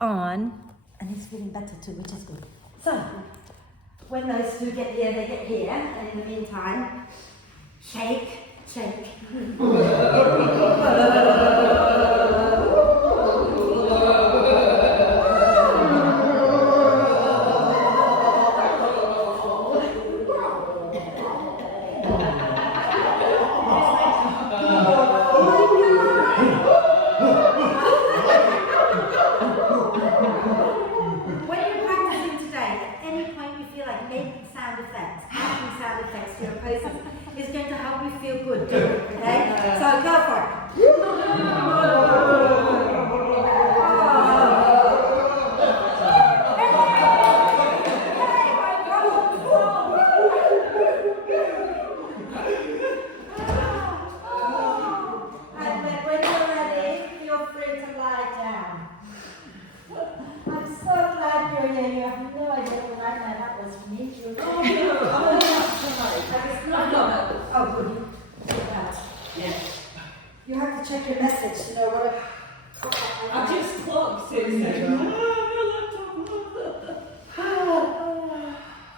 on, and he's feeling better too, which is good. So, when those two get here, they get here, and in the meantime, shake, shake.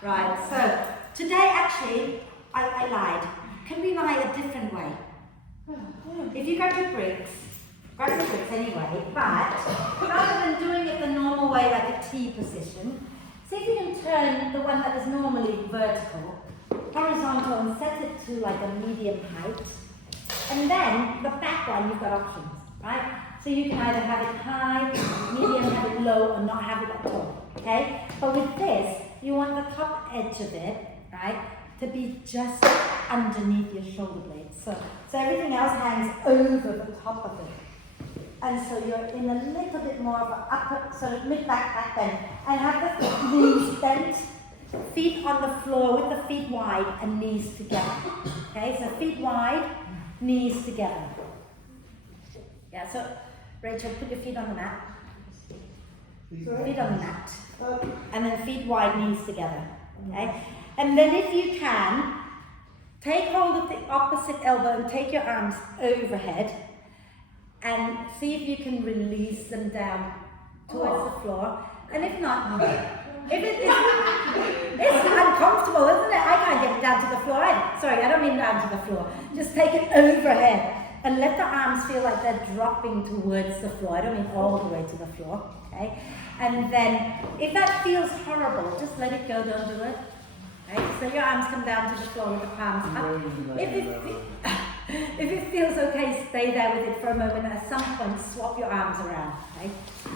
Right, so today actually, I lied. Can we lie a different way? If you grab your bricks anyway, but rather than doing it the normal way like a T position, see if you can turn the one that is normally vertical, horizontal, and set it to like a medium height. And then the back one, you've got options, right? So you can either have it high, medium, have it low, or not have it at all, okay? But with this, you want the top edge of it, right, to be just underneath your shoulder blades. So everything else hangs over the top of it. And so you're in a little bit more of an upper, so mid-back bend. And have the knees bent, feet on the floor with the feet wide and knees together. Okay, so feet wide, knees together. Yeah, so Rachel, put your feet on the mat. Feet on the mat. And then feet wide, knees together. Okay? And then if you can, take hold of the opposite elbow and take your arms overhead and see if you can release them down towards the floor. And if not, it's uncomfortable, isn't it? I can't get it down to the floor either. Sorry, I don't mean down to the floor. Just take it overhead and let the arms feel like they're dropping towards the floor. I don't mean all the way to the floor, okay? And then, if that feels horrible, just let it go, don't do it. Right? So your arms come down to the floor with the palms up. If it feels okay, stay there with it for a moment. At some point, swap your arms around. Okay?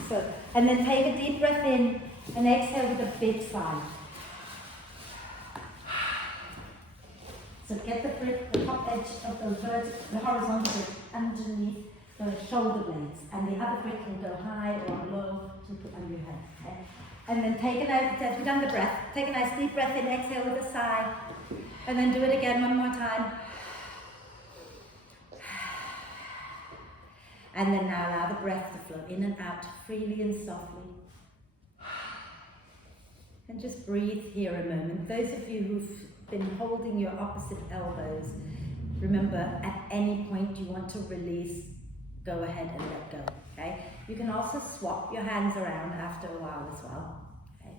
So, and then take a deep breath in and exhale with a big sigh. So get the top edge of the horizontal brick underneath the shoulder blades, and the other brick can go high or low to put under your head. Okay? And then take a nice, we've done the breath, take a nice deep breath in, exhale with a sigh, and then do it again one more time. And then now allow the breath to flow in and out freely and softly. And just breathe here a moment. Those of you who've been holding your opposite elbows, remember at any point you want to release, go ahead and let go, okay? You can also swap your hands around after a while as well, okay?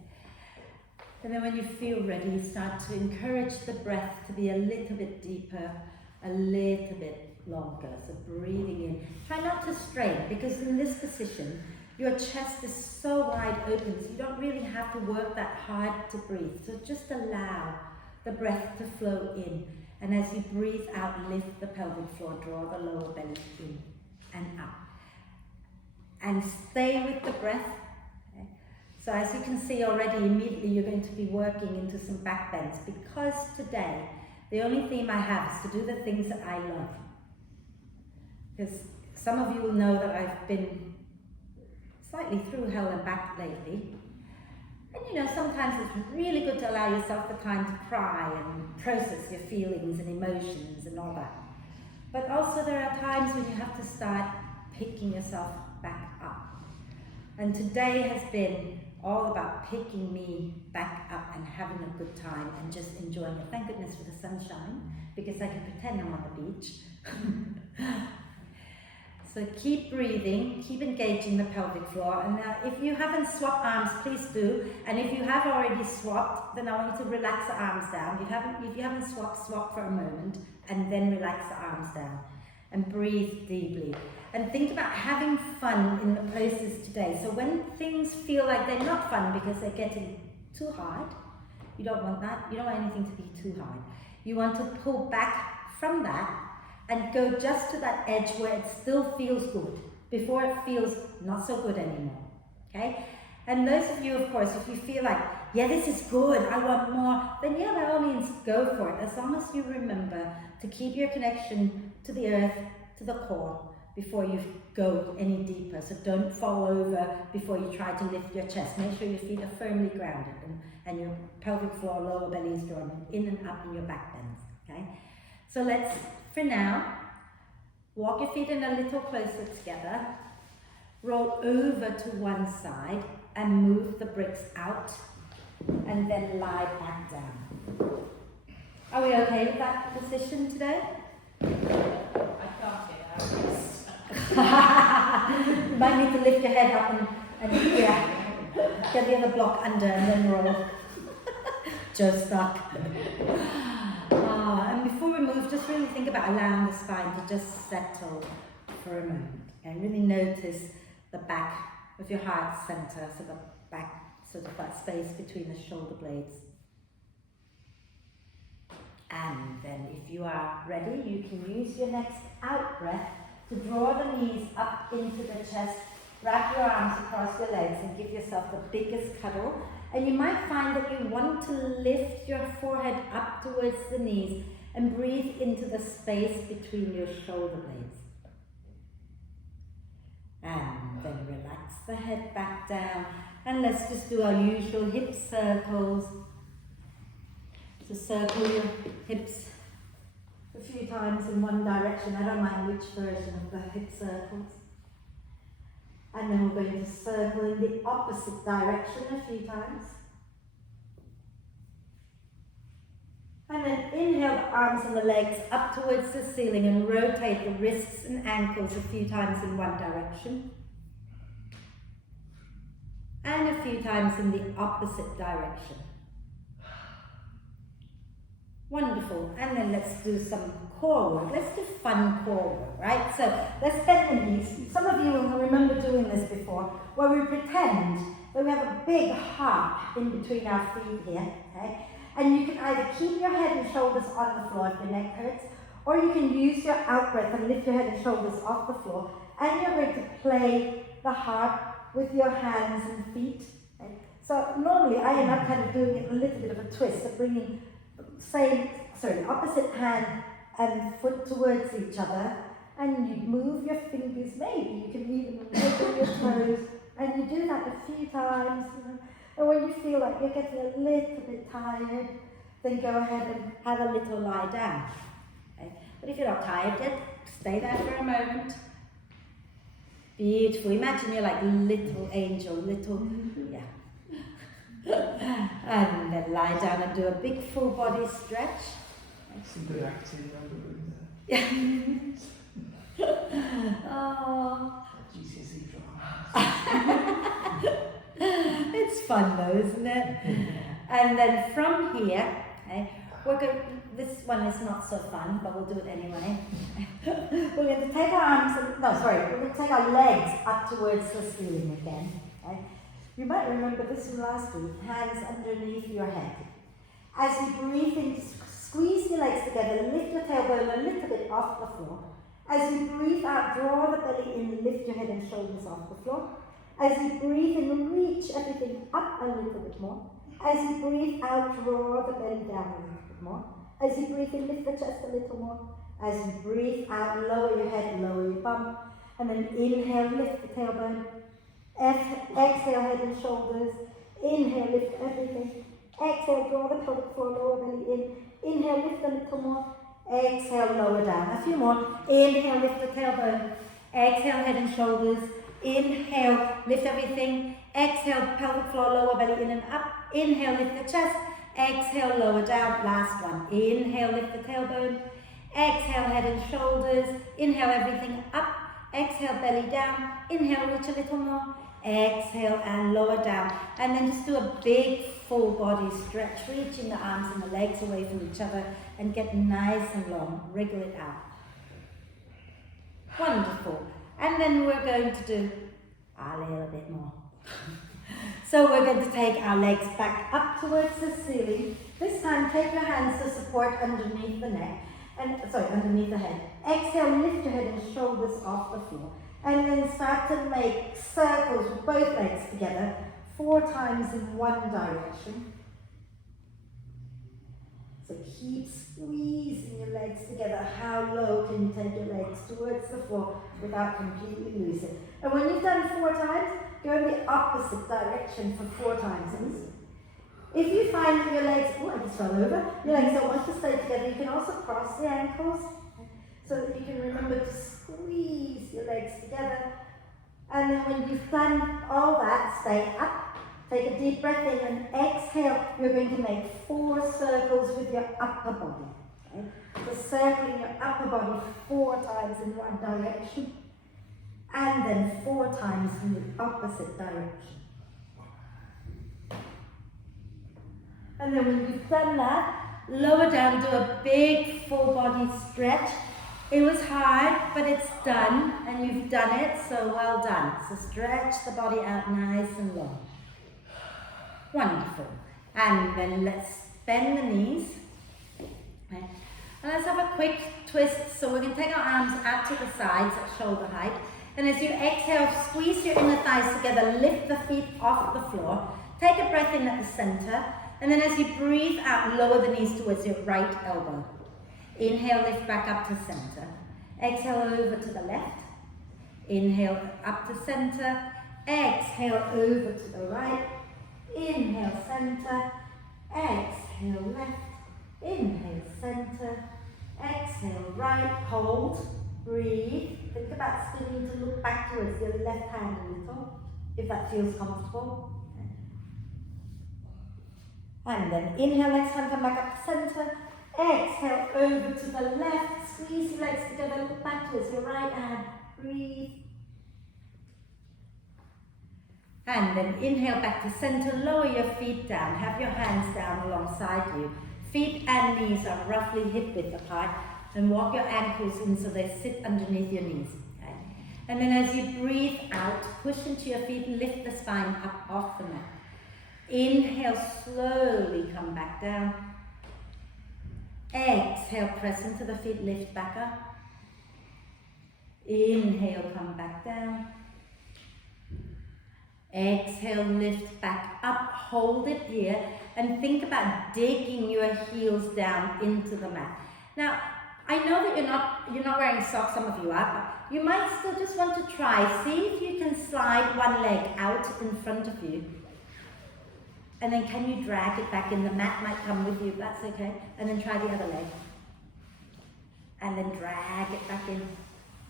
And then when you feel ready, start to encourage the breath to be a little bit deeper, a little bit longer. So breathing in. Try not to strain, because in this position, your chest is so wide open, so you don't really have to work that hard to breathe. So just allow the breath to flow in. And as you breathe out, lift the pelvic floor, draw the lower belly in and up. And stay with the breath. Okay? So as you can see already, immediately you're going to be working into some back bends, because today, the only theme I have is to do the things that I love. Because some of you will know that I've been slightly through hell and back lately. And you know, sometimes it's really good to allow yourself the time to cry and process your feelings and emotions and all that. But also there are times when you have to start picking yourself back up. And today has been all about picking me back up and having a good time and just enjoying it. Thank goodness for the sunshine, because I can pretend I'm on the beach. So keep breathing, keep engaging the pelvic floor. And now if you haven't swapped arms, please do. And if you have already swapped, then I want you to relax the arms down. If you haven't swapped, swap for a moment and then relax the arms down. And breathe deeply. And think about having fun in the poses today. So when things feel like they're not fun because they're getting too hard, you don't want that. You don't want anything to be too hard. You want to pull back from that and go just to that edge where it still feels good before it feels not so good anymore. Okay? And those of you, of course, if you feel like, yeah, this is good, I want more, then yeah, by all means, go for it. As long as you remember to keep your connection to the earth, to the core, before you go any deeper. So don't fall over before you try to lift your chest. Make sure your feet are firmly grounded and your pelvic floor, lower belly is drawn in and up in your back bends. Okay? So let's, for now, walk your feet in a little closer together. Roll over to one side and move the bricks out and then lie back down. Are we okay with that position today? I can't get out. You might need to lift your head up and yeah, get the other block under and then roll. Joe's stuck. And before we move, just really think about allowing the spine to just settle for a moment. And really notice the back of your heart center, so the back, sort of that space between the shoulder blades. And then if you are ready, you can use your next out breath to draw the knees up into the chest, wrap your arms across your legs and give yourself the biggest cuddle. And you might find that you want to lift your forehead up towards the knees and breathe into the space between your shoulder blades. And then relax the head back down. And let's just do our usual hip circles. So circle your hips a few times in one direction. I don't mind which version of the hip circles. And then we're going to circle in the opposite direction a few times. And then inhale the arms and the legs up towards the ceiling and rotate the wrists and ankles a few times in one direction. And a few times in the opposite direction. Wonderful. And then let's do some core work. Let's do fun core work, right? So let's bend the knees. Some of you will remember doing this before, where we pretend that we have a big heart in between our feet here, okay? And you can either keep your head and shoulders on the floor if your neck hurts, or you can use your out breath and lift your head and shoulders off the floor. And you're going to play the heart with your hands and feet. Okay? So normally I end up kind of doing it a little bit of a twist, so bringing opposite hand and foot towards each other, and you move your fingers, maybe you can even wiggle your toes, and you do that a few times. And when you feel like you're getting a little bit tired, then go ahead and have a little lie down. Okay? But if you're not tired yet, stay there for a moment. Beautiful. Imagine you're like little angel, yeah. And then lie down and do a big full body stretch. Some good acting over there. Oh. GCSE drama. It's fun though, isn't it? And then from here, okay, this one is not so fun, but we'll do it anyway. We're going to take we're going to take our legs up towards the ceiling again. Okay? You might remember this from last week, hands underneath your head. As you breathe in, squeeze your legs together, lift your tailbone a little bit off the floor. As you breathe out, draw the belly in, lift your head and shoulders off the floor. As you breathe in, reach everything up a little bit more. As you breathe out, draw the belly down a little bit more. As you breathe in, lift the chest a little more. As you breathe out, lower your head, lower your bum. And then inhale, lift the tailbone. Exhale, head and shoulders. Inhale, lift everything. Exhale, draw the pelvic floor, lower belly in. Inhale, lift a little more. Exhale, lower down. A few more. Inhale, lift the tailbone. Exhale, head and shoulders. Inhale, lift everything. Exhale, pelvic floor, lower belly in and up. Inhale, lift the chest. Exhale, lower down. Last one. Inhale, lift the tailbone. Exhale, head and shoulders. Inhale, everything up. exhale, belly down, inhale, reach a little more, exhale and lower down, and then just do a big full body stretch, reaching the arms and the legs away from each other and get nice and long, wriggle it out. Wonderful. And then we're going to do a little bit more. So we're going to take our legs back up towards the ceiling. This time take your hands to support underneath the neck, underneath the head. Exhale, lift your head and shoulders off the floor. And then start to make circles with both legs together 4 times in one direction. So keep squeezing your legs together. How low can you take your legs towards the floor without completely losing? And when you've done 4 times, go in the opposite direction for 4 times. If you find that your legs, I just fell over, your legs don't want to stay together, you can also cross the ankles so that you can remember to squeeze your legs together. And then when you've done all that, stay up. Take a deep breath in and exhale. You're going to make 4 circles with your upper body. Okay? So circling your upper body 4 times in one direction, and then 4 times in the opposite direction. And then when you've done that, lower down, do a big full body stretch. It was hard, but it's done, and you've done it, so well done. So stretch the body out nice and long. Wonderful. And then let's bend the knees. Okay. And let's have a quick twist. So we're going to take our arms out to the sides at shoulder height. And as you exhale, squeeze your inner thighs together, lift the feet off the floor. Take a breath in at the center. And then as you breathe out, lower the knees towards your right elbow. Inhale, lift back up to center. Exhale over to the left. Inhale up to center. Exhale over to the right. Inhale, center, exhale, left, inhale, center, exhale, right, hold, breathe. Think about spinning to look back towards your left hand a little, if that feels comfortable. And then inhale, next time, come back up to center, exhale, over to the left, squeeze your legs together, look back towards your right hand, breathe. And then inhale back to center, lower your feet down, have your hands down alongside you. Feet and knees are roughly hip width apart, and walk your ankles in so they sit underneath your knees. Okay? And then as you breathe out, push into your feet, lift the spine up off the mat. Inhale, slowly come back down. Exhale, press into the feet, lift back up. Inhale, come back down. Exhale, lift back up, hold it here, and think about digging your heels down into the mat. Now, I know that you're not wearing socks, some of you are, but you might still just want to try. See if you can slide one leg out in front of you. And then can you drag it back in? The mat might come with you, that's okay. And then try the other leg. And then drag it back in.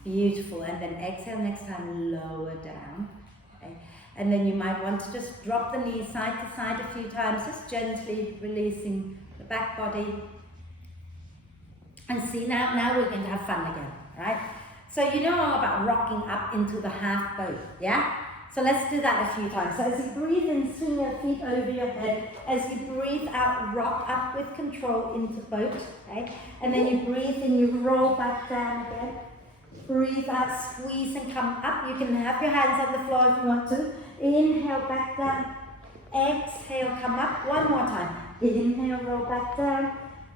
Beautiful. And then exhale next time, lower down. Okay. And then you might want to just drop the knees side to side a few times, just gently releasing the back body. And see, now we're going to have fun again, right? So you know all about rocking up into the half boat, yeah? So let's do that a few times. So as you breathe in, swing your feet over your head. As you breathe out, rock up with control into boat, okay? And then you breathe in, you roll back down again. Breathe out, squeeze and come up. You can have your hands on the floor if you want to. Inhale, back down. Exhale, come up. One more time. Inhale, roll back down.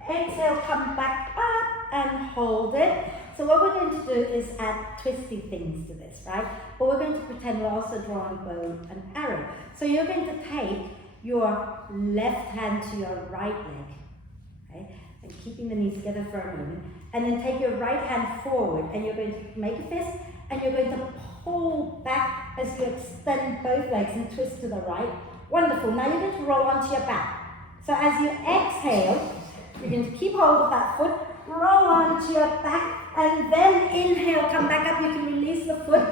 Exhale, come back up and hold it. So what we're going to do is add twisty things to this, right? But we're going to pretend we're also drawing a bow and arrow. So you're going to take your left hand to your right leg, okay? And keeping the knees together for a moment. And then take your right hand forward and you're going to make a fist and you're going to pull back as you extend both legs and twist to the right. Wonderful. Now you're going to roll onto your back. So as you exhale, you're going to keep hold of that foot, roll onto your back, and then inhale, come back up. You can release the foot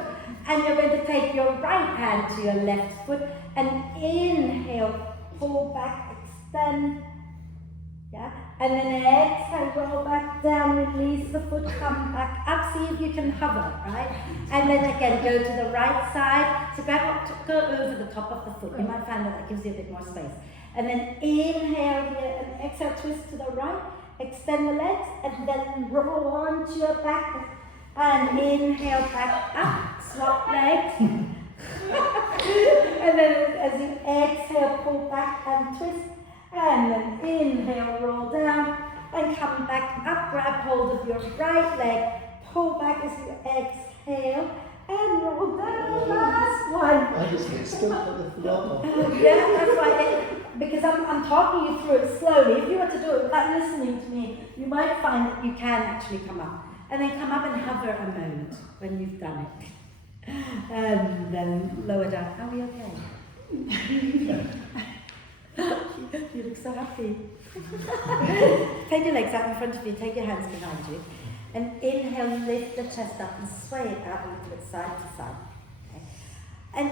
and you're going to take your right hand to your left foot and inhale, pull back, extend, Yeah, and then exhale, roll back down, release the foot, come back up, see if you can hover, right? And then again, go to the right side, so go over the top of the foot. You might find that gives you a bit more space. And then inhale here, and exhale, twist to the right, extend the legs, and then roll onto your back, and inhale back up, swap legs. And then as you exhale, pull back and twist. And then inhale, roll down, and come back up, grab hold of your right leg, pull back as you exhale, and roll down, last one. I just mixed up with the floor. Yeah, that's right, because I'm talking you through it slowly. If you were to do it without listening to me, you might find that you can actually come up. And then come up and hover a moment when you've done it. And then lower down. Are we okay? You look so happy. Take your legs out in front of you, take your hands behind you, and inhale, lift the chest up and sway it out a little bit side to side. Okay. And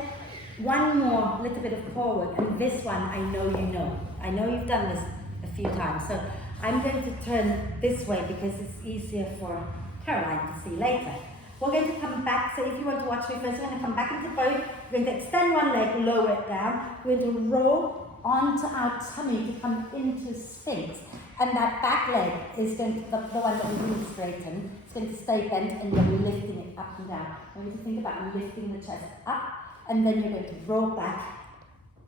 one more little bit of core work, and this one I know you know. I know you've done this a few times, so I'm going to turn this way because it's easier for Caroline to see later. We're going to come back, so if you want to watch me first, we're going to come back into boat, we're going to extend one leg, lower it down, we're going to roll onto our tummy to come into Sphinx, and that back leg is going to, the one that we really straighten, it's going to stay bent, and you're lifting it up and down. We're going to think about lifting the chest up, and then you're going to roll back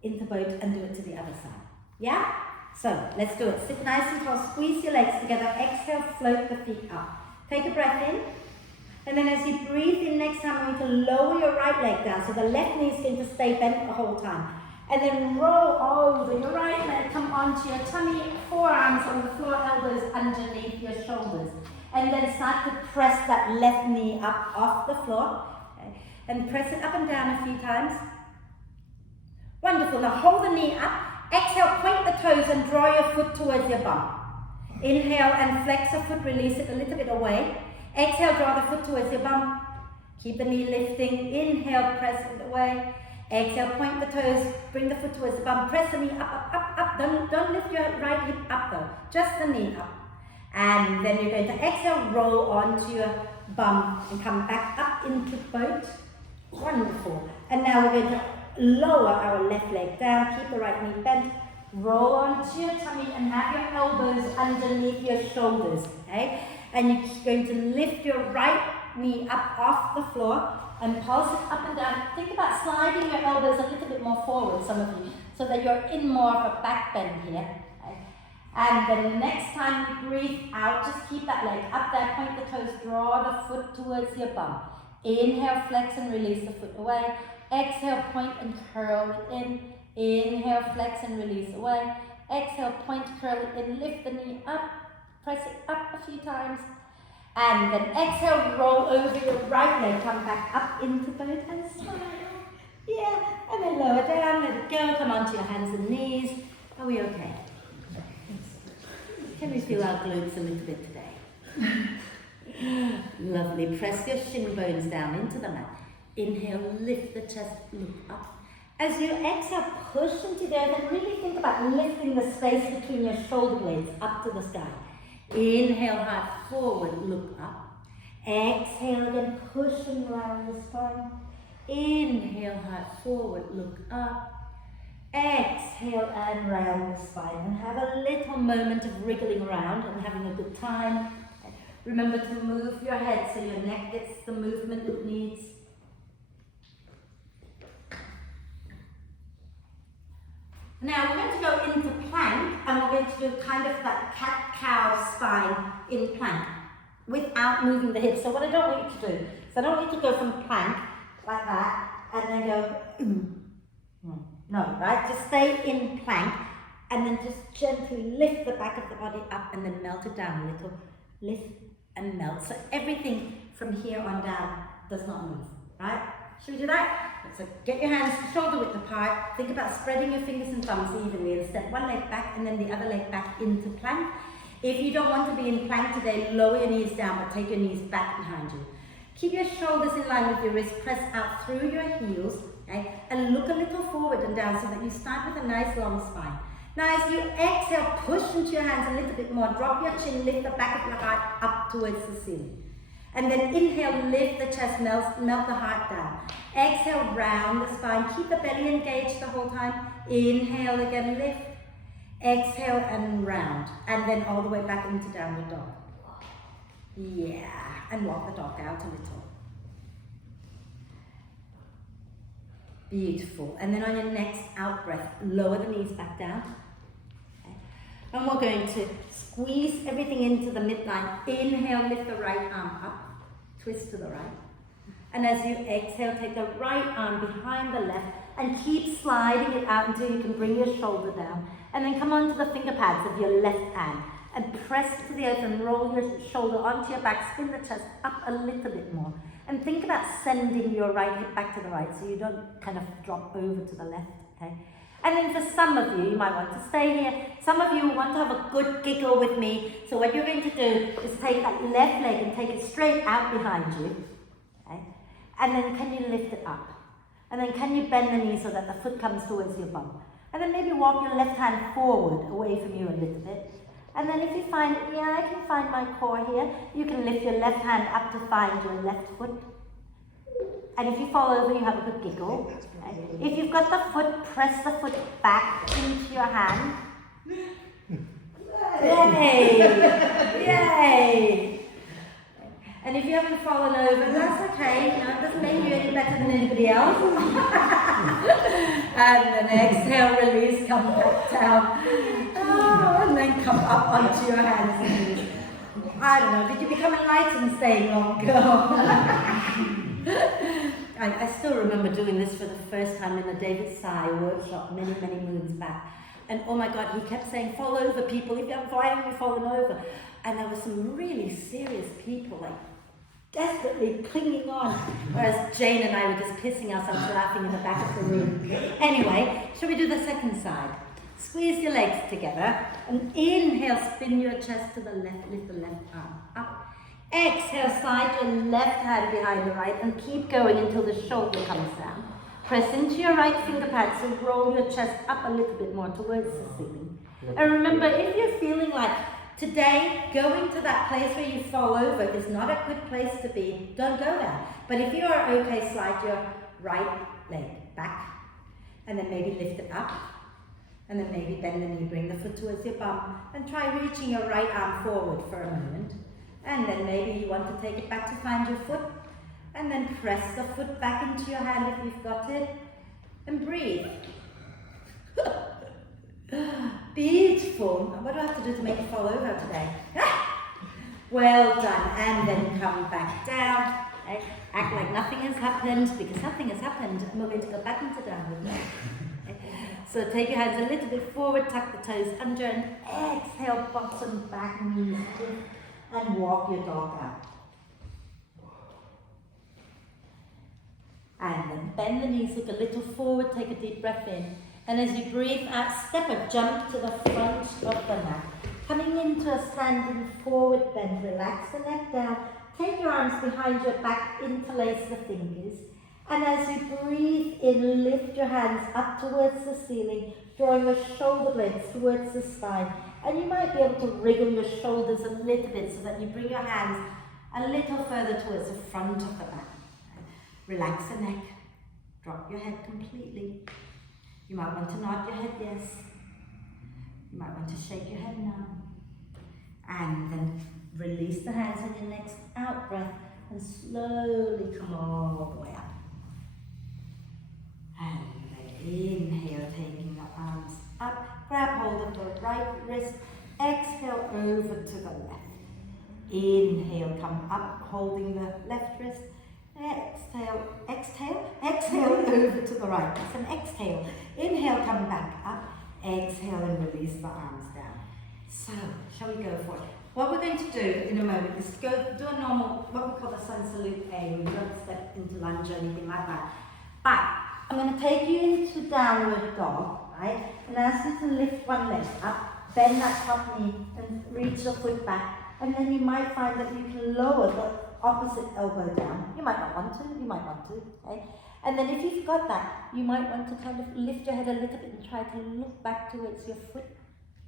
into boat and do it to the other side. Yeah? So, let's do it. Sit nice and tall, squeeze your legs together, exhale, float the feet up. Take a breath in, and then as you breathe in next time, we're going to lower your right leg down, so the left knee is going to stay bent the whole time. And then roll over your right leg, come onto your tummy, forearms on the floor, elbows underneath your shoulders. And then start to press that left knee up off the floor. Okay. And press it up and down a few times. Wonderful. Now hold the knee up. Exhale, point the toes and draw your foot towards your bum. Inhale and flex the foot, release it a little bit away. Exhale, draw the foot towards your bum. Keep the knee lifting. Inhale, press it away. Exhale, point the toes, bring the foot towards the bum, press the knee up, up, up, up. Don't lift your right hip up though, just the knee up. And then you're going to exhale, roll onto your bum and come back up into boat. Wonderful. And now we're going to lower our left leg down, keep the right knee bent, roll onto your tummy and have your elbows underneath your shoulders, okay? And you're going to lift your right knee up off the floor and pulse it up and down. Think about sliding your elbows a little bit more forward, some of you, so that you're in more of a back bend here. Okay? And then the next time you breathe out, just keep that leg up there, point the toes, draw the foot towards your bum. Inhale, flex and release the foot away. Exhale, point and curl it in. Inhale, flex and release away. Exhale, point, curl it in, lift the knee up, press it up a few times. And then exhale, roll over your right leg, come back up into boat and smile. Yeah, and then lower down, let it go, come onto your hands and knees. Are we okay? Can we feel our glutes a little bit today? Lovely, press your shin bones down into the mat. Inhale, lift the chest, look up. As you exhale, push into the earth and really think about lifting the space between your shoulder blades up to the sky. Inhale, heart forward, look up. Exhale again, pushing around the spine. Inhale, heart forward, look up. Exhale and round the spine. And have a little moment of wriggling around and having a good time. Remember to move your head so your neck gets the movement it needs. Now we're going to go into plank, and we're going to do kind of that cat-cow spine in plank without moving the hips. So what I don't want you to do is I don't want you to go from plank like that and then go no, right? Just stay in plank and then just gently lift the back of the body up and then melt it down a little. Lift and melt. So everything from here on down does not move, right? Should we do that? So get your hands shoulder width apart. Think about spreading your fingers and thumbs evenly and step one leg back and then the other leg back into plank. If you don't want to be in plank today, lower your knees down but take your knees back behind you. Keep your shoulders in line with your wrists, press out through your heels, okay? And look a little forward and down so that you start with a nice long spine. Now as you exhale, push into your hands a little bit more. Drop your chin, lift the back of your heart up towards the ceiling. And then inhale, lift the chest, melt the heart down. Exhale, round the spine. Keep the belly engaged the whole time. Inhale again, lift. Exhale and round. And then all the way back into downward dog. Yeah. And walk the dog out a little. Beautiful. And then on your next out breath, lower the knees back down. Okay. And we're going to squeeze everything into the midline. Inhale, lift the right arm up. Twist to the right. And as you exhale, take the right arm behind the left and keep sliding it out until you can bring your shoulder down. And then come onto the finger pads of your left hand and press to the earth and roll your shoulder onto your back, spin the chest up a little bit more. And think about sending your right hip back to the right so you don't kind of drop over to the left, okay? And then for some of you, you might want to stay here. Some of you want to have a good giggle with me. So what you're going to do is take that left leg and take it straight out behind you, okay? And then can you lift it up? And then can you bend the knee so that the foot comes towards your bum? And then maybe walk your left hand forward away from you a little bit. And then if you find, yeah, I can find my core here, you can lift your left hand up to find your left foot. And if you fall over, you have a good giggle. Okay? If you've got the foot, press the foot back into your hand. Yay! Yay! And if you haven't fallen over, that's okay. You know, it doesn't make you any better than anybody else. And then exhale, release, come back down. Oh, and then come up onto your hands and knees. I don't know, did you become enlightened staying long? I still remember doing this for the first time in the David Sai workshop many moons back. And oh my God, he kept saying, fall over people, if you haven't fallen over. And there were some really serious people, like desperately clinging on. Whereas Jane and I were just pissing ourselves laughing in the back of the room. Anyway, shall we do the second side? Squeeze your legs together and inhale, spin your chest to the left, lift the left arm up. Exhale, slide your left hand behind the right and keep going until the shoulder comes down. Press into your right finger pads and roll your chest up a little bit more towards the ceiling. And remember, if you're feeling like today, going to that place where you fall over is not a good place to be, don't go there. But if you are okay, slide your right leg back and then maybe lift it up. And then maybe bend the knee, bring the foot towards your bum, and try reaching your right arm forward for a moment. And then maybe you want to take it back to find your foot, and then press the foot back into your hand if you've got it, and breathe. Beautiful. What do I have to do to make you fall over today? Well done. And then come back down. Okay. Act like nothing has happened, because something has happened, and we're going to go back into downward dog. So take your hands a little bit forward, tuck the toes under, and exhale, bottom back, knees in, and walk your dog out. And then bend the knees, look a little forward, take a deep breath in. And as you breathe out, step or jump to the front of the mat. Coming into a standing forward bend, relax the neck down, take your arms behind your back, interlace the fingers. And as you breathe in, lift your hands up towards the ceiling, drawing your shoulder blades towards the spine. And you might be able to wriggle your shoulders a little bit so that you bring your hands a little further towards the front of the back. Relax the neck, drop your head completely. You might want to nod your head yes. You might want to shake your head no. And then release the hands on your next out breath and slowly come all the way up. And then inhale, taking the arms up, grab hold of the right wrist, exhale over to the left. Inhale, come up, holding the left wrist, exhale, exhale over to the right. That's an exhale. Inhale, come back up, exhale and release the arms down. So, shall we go for it? What we're going to do in a moment is go do a normal, what we call the sun salute A. We don't step into lunge or anything like that. But I'm going to take you into downward dog, right? And ask you to lift one leg up, bend that top knee, and reach the foot back. And then you might find that you can lower the opposite elbow down. You might not want to, okay? And then if you've got that, you might want to kind of lift your head a little bit and try to look back towards your foot.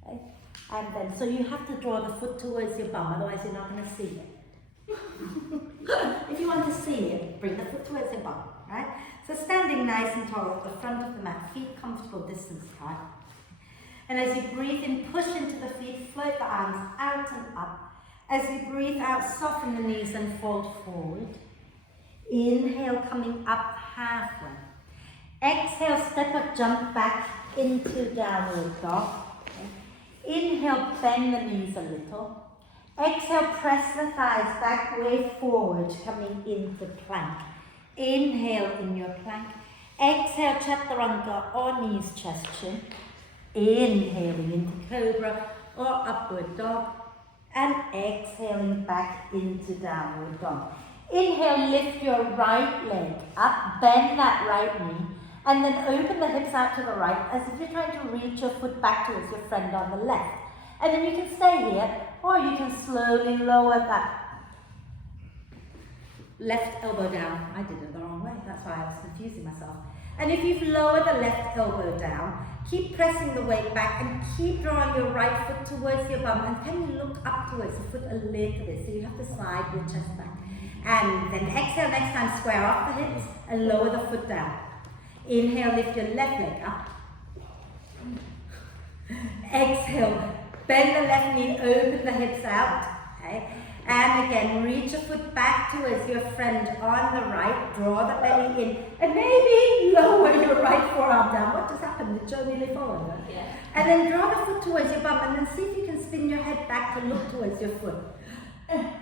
Okay? And then, so you have to draw the foot towards your bum, otherwise you're not going to see it. If you want to see it, bring the foot towards your bum, right? So standing nice and tall at the front of the mat, feet comfortable distance apart. And as you breathe in, push into the feet, float the arms out and up. As you breathe out, soften the knees and fold forward. Inhale, coming up halfway. Exhale, step or jump back into downward dog. Okay. Inhale, bend the knees a little. Exhale, press the thighs back, way forward, coming into plank. Inhale in your plank. Exhale, chaturanga or knees, chest, chin. Inhaling into cobra or upward dog. And exhaling back into downward dog. Inhale, lift your right leg up, bend that right knee, and then open the hips out to the right as if you're trying to reach your foot back towards your friend on the left. And then you can stay here, or you can slowly lower that left elbow down. I did it the wrong way, that's why I was confusing myself. And if you've lowered the left elbow down, keep pressing the weight back and keep drawing your right foot towards your bum. And can you look up towards the foot a little bit? So you have to slide your chest back. And then exhale next time, square off the hips and lower the foot down. Inhale, lift your left leg up. Exhale, bend the left knee, open the hips out. Okay? And again, reach your foot back towards your friend on the right, draw the belly in, and maybe lower your right forearm down. What just happened? Did Joe nearly fall over? Yeah. And then draw the foot towards your bum, and then see if you can spin your head back to look towards your foot.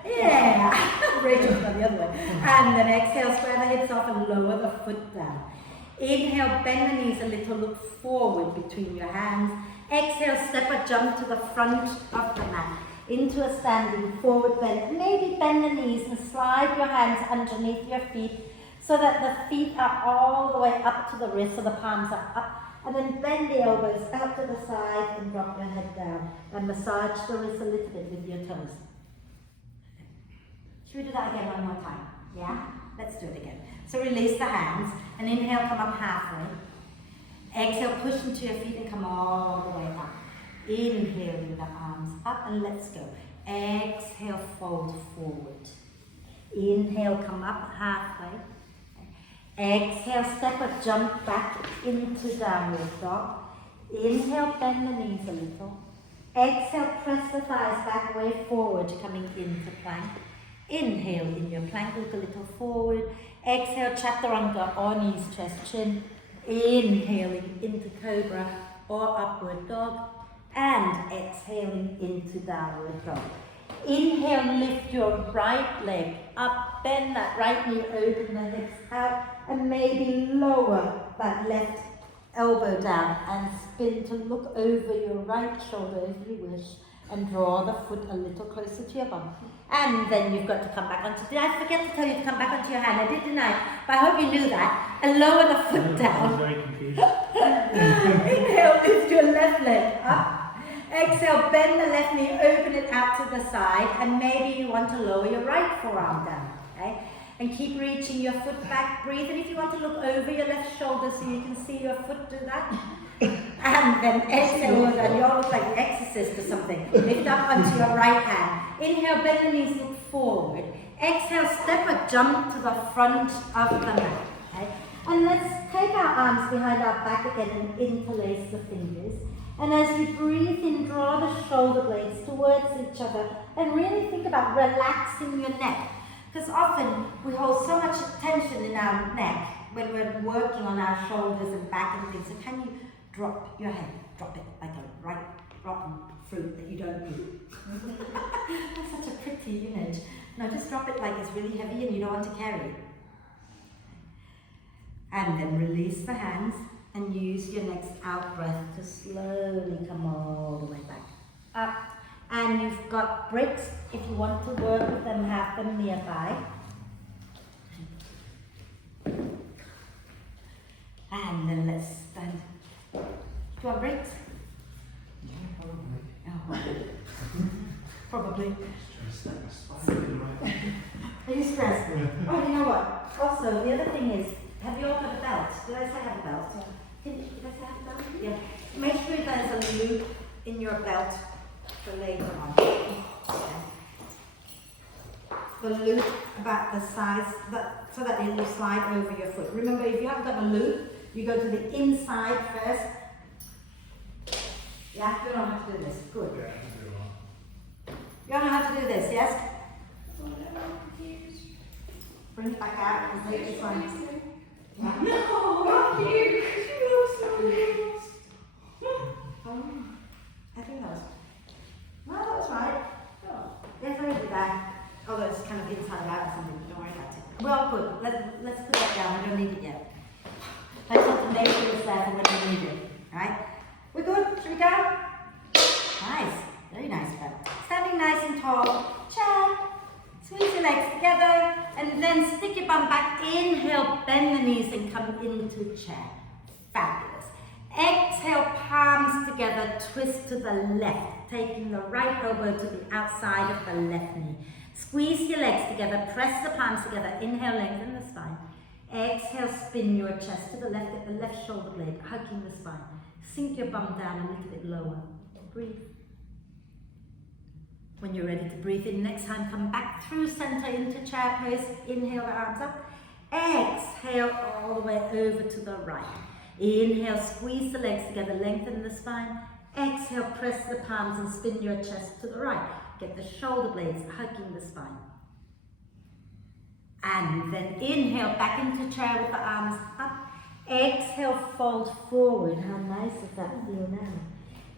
Yeah! Rachel's gone the other way. And then exhale, square the hips off and lower the foot down. Inhale, bend the knees a little, look forward between your hands. Exhale, step or jump to the front of the mat. Into a standing forward bend. Maybe bend the knees and slide your hands underneath your feet so that the feet are all the way up to the wrists, so the palms are up. And then bend the elbows out to the side and drop your head down. And massage the wrists a little bit with your toes. Should we do that again one more time? Yeah? Let's do it again. So release the hands and inhale, come up halfway. Exhale, push into your feet and come all the way up. Inhaling the arms up and let's go. Exhale, fold forward. Inhale, come up halfway. Exhale, step or jump back into downward dog. Inhale, bend the knees a little. Exhale, press the thighs back, way forward, coming into plank. Inhale in your plank, look a little forward. Exhale, chaturanga or knees, chest, chin. Inhaling into cobra or upward dog. And exhaling into downward dog. Inhale, lift your right leg up, bend that right knee, open the hips out, and maybe lower that left elbow down and spin to look over your right shoulder if you wish, and draw the foot a little closer to your bum. And then you've got to come back onto, did I forget to tell you to come back onto your hand? I did, didn't I? But I hope you knew that. And lower the foot down. I'm very confused. Inhale, lift your left leg up. Exhale, bend the left knee, open it out to the side, and maybe you want to lower your right forearm down, okay? And keep reaching your foot back, breathe, and if you want to look over your left shoulder so you can see your foot, do that. And then exhale, and you all look like an exorcist or something. Lift up onto your right hand. Inhale, bend the knees, look forward. Exhale, step or jump to the front of the mat, okay? And let's take our arms behind our back again and interlace the fingers. And as you breathe in, draw the shoulder blades towards each other and really think about relaxing your neck. Because often we hold so much tension in our neck when we're working on our shoulders and back and things. So can you drop your head? Drop it like a ripe, rotten fruit that you don't need. That's such a pretty image. No, just drop it like it's really heavy and you don't want to carry it. And then release the hands. And use your next out breath to slowly come all the way back up. And you've got bricks. If you want to work with them, have them nearby. And then let's stand. Do you want bricks? Probably. Oh, probably. Stressed. Are you stressed? Oh, you know what? Also, the other thing is, have you all got a belt? Did I say have a belt? Yeah. Did I say have a belt? Yeah. Make sure there's a loop in your belt for later on. Okay. The loop about the size, so that it will slide over your foot. Remember, if you haven't got a loop, you go to the inside first. Yeah, you don't have to do this. Good. You don't have to do this, yes? Bring it back out and take this one. Yeah. No, not you. You look so cute. Oh, I think that was. No, that was right. Oh, yes, I did that. Although it's kind of inside out or something, don't worry about it. Well, good. Let's put that down. I don't need it yet. I just want to make sure it's there for when you need it. Alright? We're good? Should we go? Nice. Very nice, bud. Standing nice and tall. Chair. Squeeze your legs together and then stick your bum back. Inhale, bend the knees and come into chair. Fabulous. Exhale, palms together, twist to the left, taking the right elbow to the outside of the left knee. Squeeze your legs together, press the palms together. Inhale, lengthen the spine. Exhale, spin your chest to the left, get the left shoulder blade, hugging the spine. Sink your bum down a little bit lower. Breathe. When you're ready to breathe in, next time come back through center into chair pose. Inhale the arms up. Exhale all the way over to the right. Inhale, squeeze the legs together, lengthen the spine. Exhale, press the palms and spin your chest to the right. Get the shoulder blades hugging the spine. And then inhale, back into chair with the arms up. Exhale, fold forward. How nice does that feel now?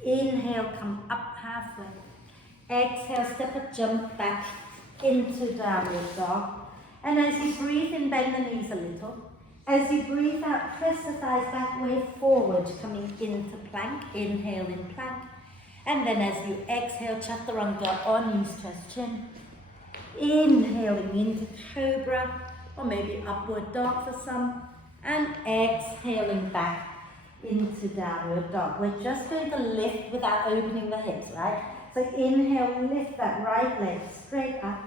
Inhale, come up halfway. Exhale, step a jump back into downward dog. And as you breathe in, bend the knees a little. As you breathe out, press the thighs back, way forward, coming into plank. Inhale in plank. And then as you exhale, chaturanga on knees, chest, chin. Inhaling into cobra, or maybe upward dog for some. And exhaling back into downward dog. We're just going to lift without opening the hips, right? So inhale, lift that right leg straight up.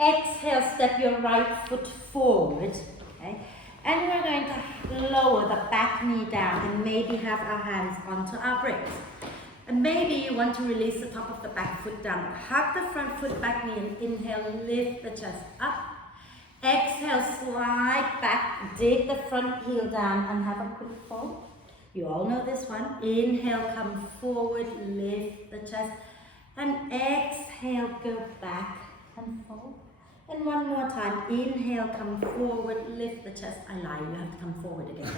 Exhale, step your right foot forward. Okay? And we're going to lower the back knee down and maybe have our hands onto our bricks. And maybe you want to release the top of the back foot down. Hug the front foot, back knee, and inhale, lift the chest up. Exhale, slide back, dig the front heel down and have a quick fold. You all know this one. Inhale, come forward, lift the chest. And exhale, go back and fold. And one more time. Inhale, come forward, lift the chest. I lie, you have to come forward again.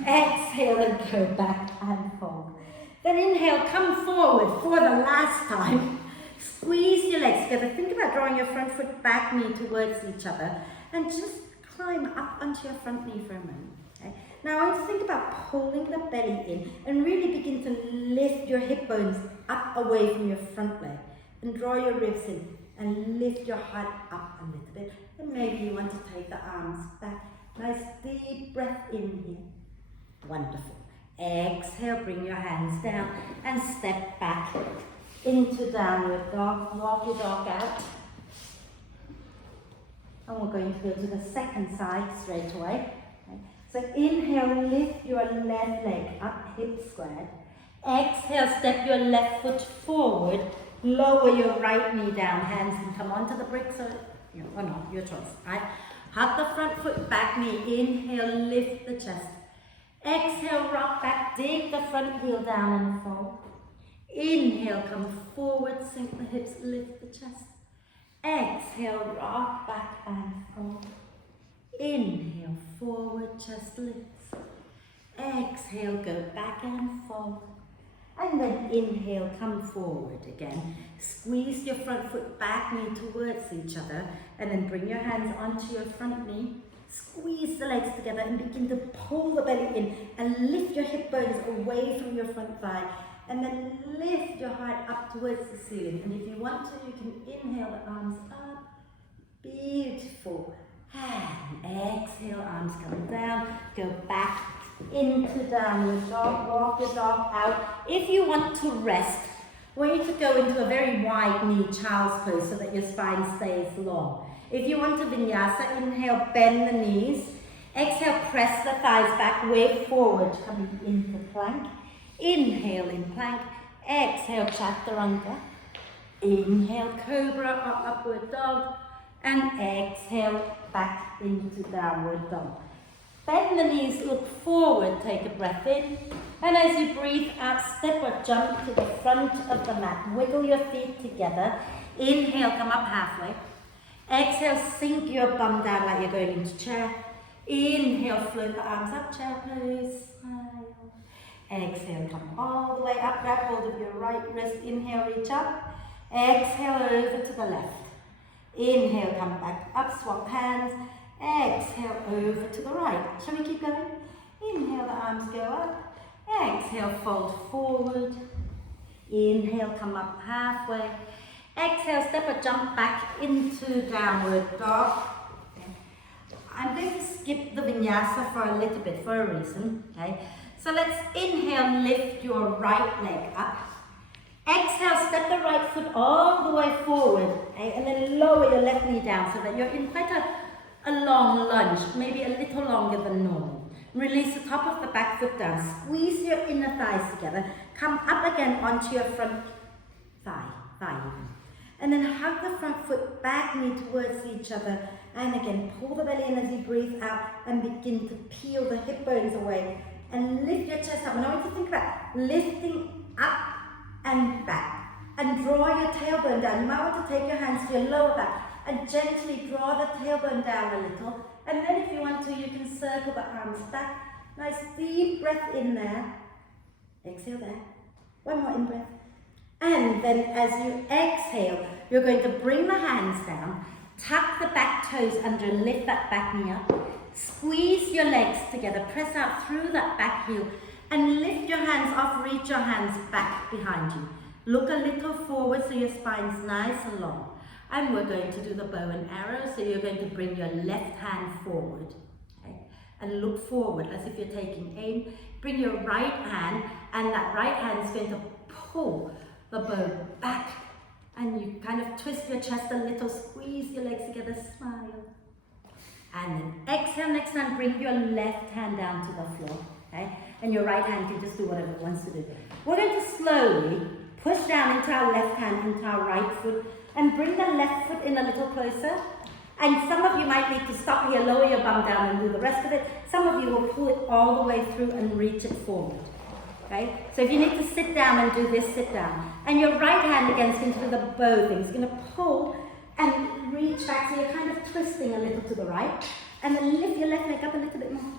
Exhale and go back and fold. Then inhale, come forward for the last time. Squeeze your legs together. Think about drawing your front foot, back knee towards each other. And just climb up onto your front knee for a moment. Okay? Now I want you to think about pulling the belly in and really begin to lift your hip bones up away from your front leg. And draw your ribs in and lift your heart up a little bit. And maybe you want to take the arms back. Nice deep breath in here. Wonderful. Exhale, bring your hands down and step back into downward dog. Walk your dog out. And we're going to go to the second side straight away. Okay. So inhale, lift your left leg up, hip squared. Exhale, step your left foot forward. Lower your right knee down. Hands can come onto the bricks or not, your choice. Right? Hug the front foot, back knee. Inhale, lift the chest. Exhale, rock back, dig the front heel down and fold. Inhale, come forward, sink the hips, lift the chest. Exhale, rock back and fold. Inhale, forward, chest lifts. Exhale, go back and fold. And then inhale, come forward again. Squeeze your front foot, back knee towards each other. And then bring your hands onto your front knee. Squeeze the legs together and begin to pull the belly in and lift your hip bones away from your front thigh. And then lift your heart up towards the ceiling. And if you want to, you can inhale the arms up. Beautiful. And exhale, arms come down. Go back into downward dog. Walk your dog out. If you want to rest, I want you to go into a very wide knee child's pose so that your spine stays long. If you want to vinyasa, inhale, bend the knees. Exhale, press the thighs back, wave forward, coming into plank. Inhale in plank. Exhale, chaturanga. Inhale, cobra or upward dog. And exhale, back into downward dog. Bend the knees, look forward, take a breath in. And as you breathe out, step or jump to the front of the mat. Wiggle your feet together. Inhale, come up halfway. Exhale, sink your bum down like you're going into chair. Inhale, float the arms up, chair pose, smile. Exhale, come all the way up, grab hold of your right wrist. Inhale, reach up. Exhale, over to the left. Inhale, come back up, swap hands. Exhale, over to the right. Shall we keep going? Inhale, the arms go up. Exhale, fold forward. Inhale, come up halfway. Exhale, step or jump back into downward dog. I'm going to skip the vinyasa for a little bit for a reason. Okay? So let's inhale, lift your right leg up. Exhale, step the right foot all the way forward. Okay? And then lower your left knee down so that you're in quite a long lunge, maybe a little longer than normal. Release the top of the back foot down. Squeeze your inner thighs together. Come up again onto your front thigh even. And then hug the front foot, back knee towards each other. And again, pull the belly in as you breathe out and begin to peel the hip bones away. And lift your chest up. And I want you to think about lifting up and back. And draw your tailbone down. You might want to take your hands to your lower back and gently draw the tailbone down a little. And then if you want to, you can circle the arms back. Nice deep breath in there. Exhale there. One more in breath. And then as you exhale, you're going to bring the hands down, tuck the back toes under, lift that back knee up, squeeze your legs together, press out through that back heel, and lift your hands off, reach your hands back behind you. Look a little forward so your spine's nice and long. And we're going to do the bow and arrow, so you're going to bring your left hand forward, okay? And look forward as if you're taking aim. Bring your right hand, and that right hand is going to pull the bow back, and you kind of twist your chest a little, squeeze your legs together, smile. And then exhale, next time bring your left hand down to the floor, okay? And your right hand can just do whatever it wants to do. We're going to slowly push down into our left hand, into our right foot, and bring the left foot in a little closer. And some of you might need to stop here, lower your bum down and do the rest of it. Some of you will pull it all the way through and reach it forward. Okay? So if you need to sit down and do this, sit down. And your right hand again is going to do the bow thing. It's going to pull and reach back, so you're kind of twisting a little to the right. And then lift your left leg up a little bit more.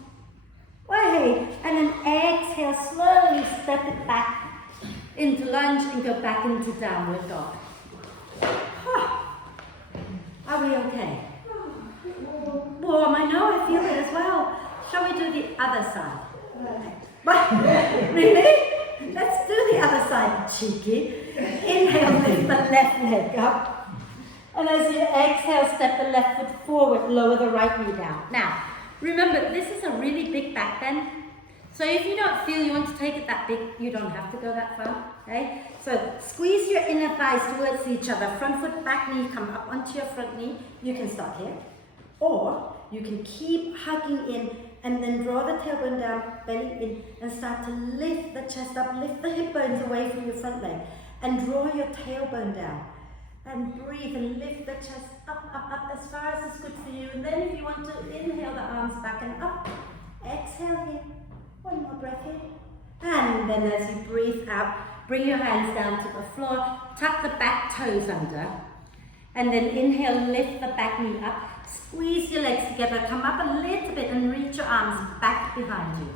Way! And then exhale, slowly step it back into lunge and go back into downward dog. Are we okay? Warm, I know, I feel it as well. Shall we do the other side? Really? Let's do the other side, cheeky. Inhale, lift the left leg up. And as you exhale, step the left foot forward, lower the right knee down. Now, remember, this is a really big back bend. So if you don't feel you want to take it that big, you don't have to go that far, okay? So squeeze your inner thighs towards each other. Front foot, back knee, come up onto your front knee. You can start here. Or you can keep hugging in and then draw the tailbone down, belly in, and start to lift the chest up, lift the hip bones away from your front leg, and draw your tailbone down. And breathe and lift the chest up, up, up, as far as is good for you. And then if you want to, inhale the arms back and up. Exhale here. One more breath here. And then as you breathe out, bring your hands down to the floor, tuck the back toes under. And then inhale, lift the back knee up. Squeeze your legs together, come up a little bit and reach your arms back behind you.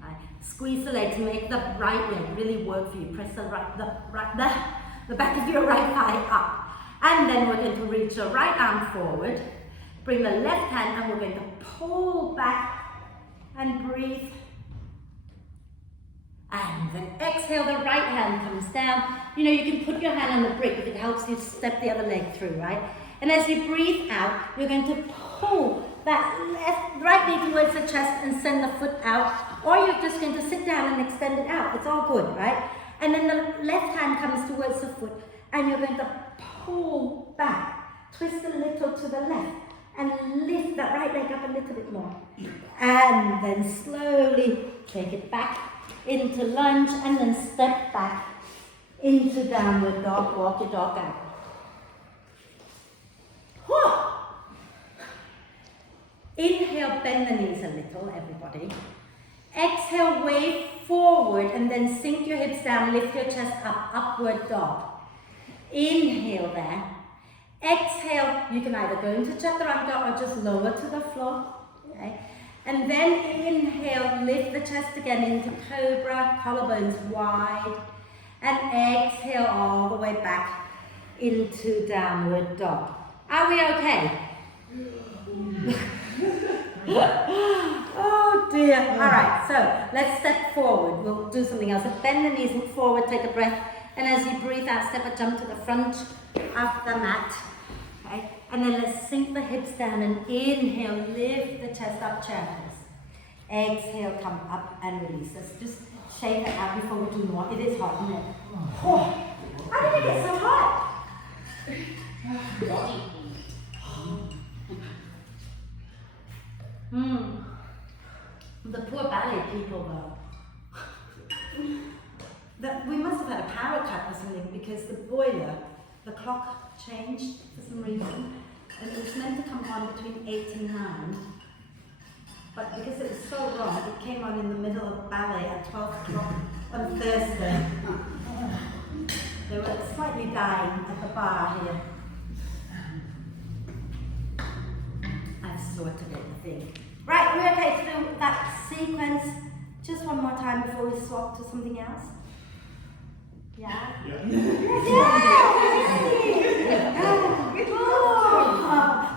Right. Squeeze the legs, make the right leg really work for you. Press the back of your right thigh up. And then we're going to reach your right arm forward. Bring the left hand and we're going to pull back and breathe. And then exhale, the right hand comes down. You know, you can put your hand on the brick if it helps you step the other leg through, right? And as you breathe out, you're going to pull that right knee towards the chest and send the foot out. Or you're just going to sit down and extend it out. It's all good, right? And then the left hand comes towards the foot and you're going to pull back. Twist a little to the left. and lift that right leg up a little bit more. And then slowly take it back into lunge and then step back into downward dog, walk your dog out. Whew. Inhale, bend the knees a little, everybody. Exhale, wave forward and then sink your hips down, lift your chest up, upward dog. Inhale there. Exhale, you can either go into chaturanga or just lower to the floor. Okay? And then inhale, lift the chest again into cobra, collarbones wide. And exhale all the way back into downward dog. Are we okay? Oh dear. Alright, so let's step forward. We'll do something else. So bend the knees, look forward, take a breath. And as you breathe out, step a jump to the front of the mat. Okay? And then let's sink the hips down and inhale, lift the chest up, chair pose. Exhale, come up and release. Let's just shake it out before we do more. It is hot, isn't it? Oh, how did it get so hot? The poor ballet people though. We must have had a power cut or something because the boiler, the clock changed for some reason and it was meant to come on between 8 and 9. But because it was so wrong, it came on in the middle of ballet at 12 o'clock on Thursday. They were slightly dying at the bar here. I've sorted it, I think. Right, we're okay to do that sequence just one more time before we swap to something else. Yeah? Yeah!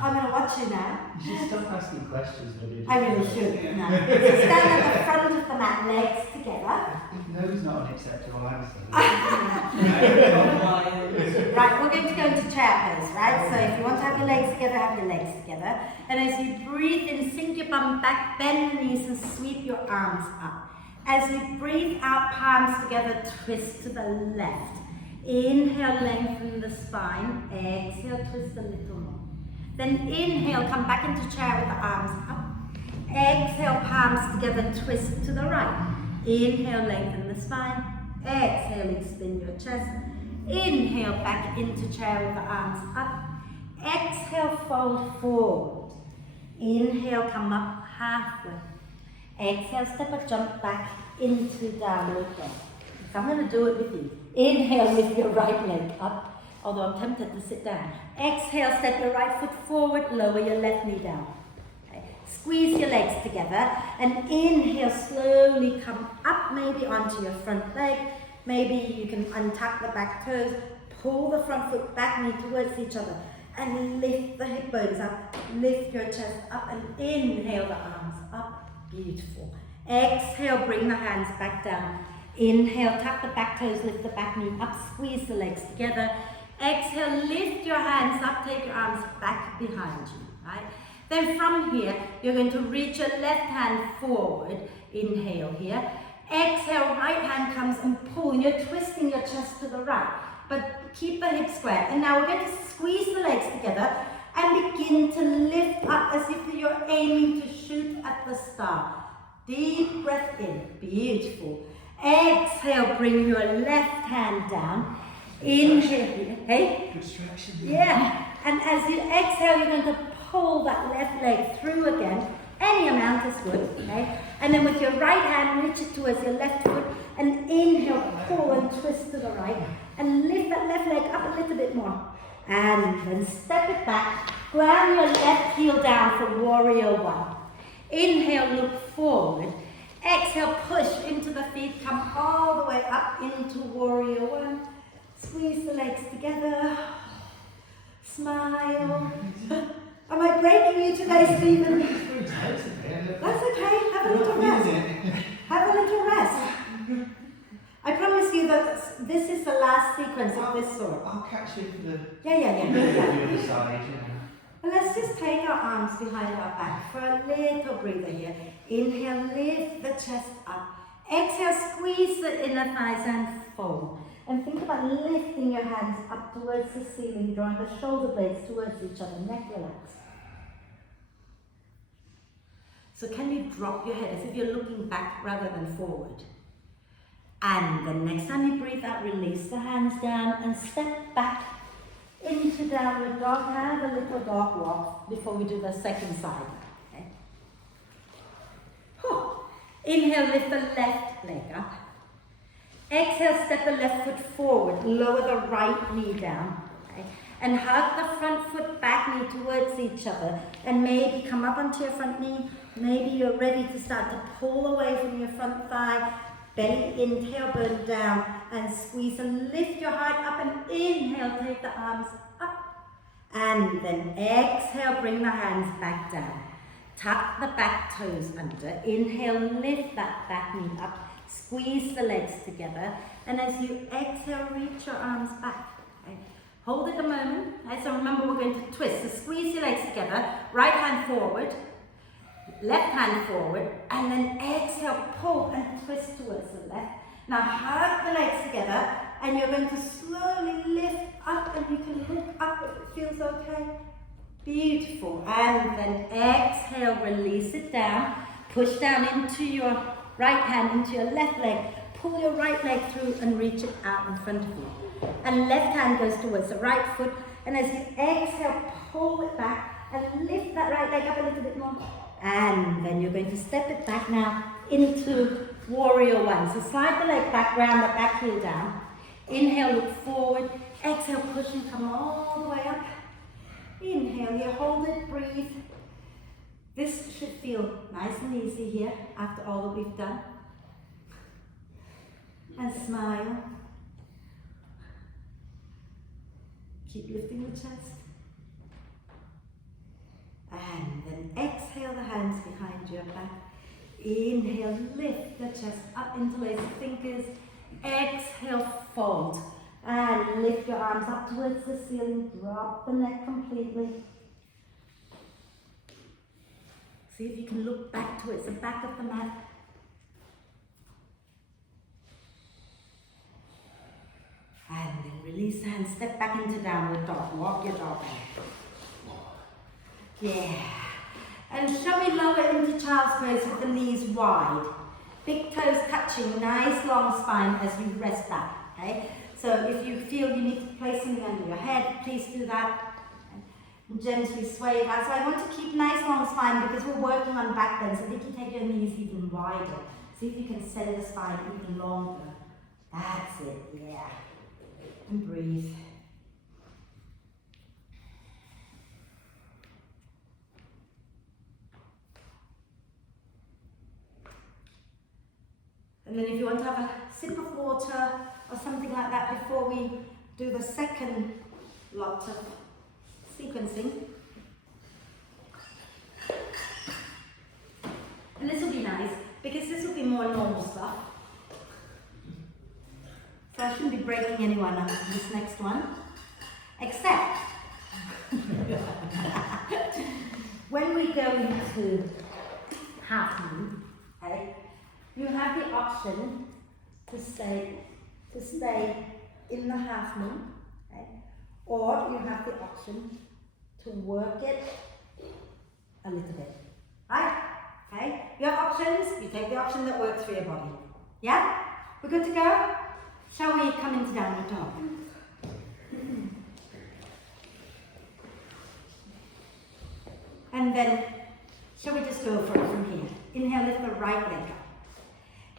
I'm going to watch you now. You should stop asking questions, Lydia. I really should. No. So stand at the front of the mat, legs together. No, it's not an acceptable answer. Right, we're going to go into chair pose, right? So if you want to have your legs together, have your legs together. And as you breathe in, sink your bum back, bend the knees and sweep your arms up. As you breathe out, palms together, twist to the left. Inhale, lengthen the spine. Exhale, twist a little more. Then inhale, come back into chair with the arms up. Exhale, palms together, twist to the right. Inhale, lengthen the spine. Exhale, extend your chest. Inhale, back into chair with the arms up. Exhale, fold forward. Inhale, come up halfway. Exhale, step a jump back into downward dog. So I'm going to do it with you. Inhale, lift your right leg up, although I'm tempted to sit down. Exhale, step your right foot forward, lower your left knee down. Okay. Squeeze your legs together and inhale, slowly come up maybe onto your front leg. Maybe you can untuck the back toes, pull the front foot back knee towards each other and lift the hip bones up, lift your chest up and inhale the arms up. Beautiful. Exhale, bring the hands back down. Inhale, tuck the back toes, lift the back knee up, squeeze the legs together. Exhale, lift your hands up, take your arms back behind you, right? Then from here, you're going to reach your left hand forward. Inhale here. Exhale, right hand comes and pull. You're twisting your chest to the right, but keep the hips square. And now we're going to squeeze the legs together and begin to lift up as if you're aiming to shoot at the star. Deep breath in. Beautiful. Exhale, bring your left hand down. Inhale. Hey? Good stretch. Yeah. And as you exhale, you're going to pull that left leg through again. Any amount is good. Okay? And then with your right hand, reach it towards your left foot. And inhale, pull and twist to the right. And lift that left leg up a little bit more. And then step it back. Ground your left heel down for warrior one. Inhale, look forward. Exhale, push into the feet. Come all the way up into warrior one. Squeeze the legs together. Smile. Am I breaking you today, Stephen? That's okay. Have a little rest. Have a little rest. I promise you that this is the last sequence of this sort. I'll catch you for the Yeah. the other side. Well, let's just take our arms behind our back for a little breather here. Inhale, lift the chest up. Exhale, squeeze the inner thighs and fold. And think about lifting your hands up towards the ceiling, drawing the shoulder blades towards each other, neck relaxed. So can you drop your head as if you're looking back rather than forward? And the next time you breathe out, release the hands down and step back into downward dog. Have a little dog walk before we do the second side. Okay. Inhale, lift the left leg up. Exhale, step the left foot forward. Lower the right knee down. Okay. And hug the front foot, back knee towards each other. And maybe come up onto your front knee. Maybe you're ready to start to pull away from your front thigh. Belly in, tailbone down, and squeeze and lift your heart up and inhale, take the arms up. And then exhale, bring the hands back down. Tuck the back toes under. Inhale, lift that back knee up. Squeeze the legs together. And as you exhale, reach your arms back. Okay. Hold it a moment. Okay. So remember, we're going to twist. So squeeze your legs together. Right hand forward. Left hand forward, and then exhale, pull and twist towards the left. Now hug the legs together, and you're going to slowly lift up, and you can look up if it feels okay. Beautiful. And then exhale, release it down. Push down into your right hand, into your left leg. Pull your right leg through and reach it out in front of you. And left hand goes towards the right foot, and as you exhale, pull it back and lift that right leg up a little bit more. And then you're going to step it back now into warrior one. So slide the leg back, round the back heel down. Inhale, look forward. Exhale, push and come all the way up. Inhale, you hold it, breathe. This should feel nice and easy here after all that we've done. And smile. Keep lifting the chest. And then exhale the hands behind your back. Inhale, lift the chest up, interlace the fingers. Exhale, fold. And lift your arms up towards the ceiling. Drop the neck completely. See if you can look back towards the back of the mat. And then release the hands, step back into downward dog. Walk your dog back. Yeah. And shall we lower into child's pose with the knees wide? Big toes touching, nice long spine as you rest back. Okay? So if you feel you need to place something under your head, please do that. And gently sway it out. So I want to keep nice long spine because we're working on back bend. So I think you take your knees even wider. See if you can set the spine even longer. That's it, yeah. And breathe. And then if you want to have a sip of water or something like that before we do the second lot of sequencing. And this will be nice because this will be more normal stuff. So I shouldn't be breaking anyone up in this next one. Except when we go into half moon, okay, you have the option to stay in the half moon, okay? Or you have the option to work it a little bit, right? Okay, you have options, you take the option that works for your body. Yeah? We're good to go? Shall we come into downward dog? And then, shall we just go for it from here? Inhale, lift the right leg up.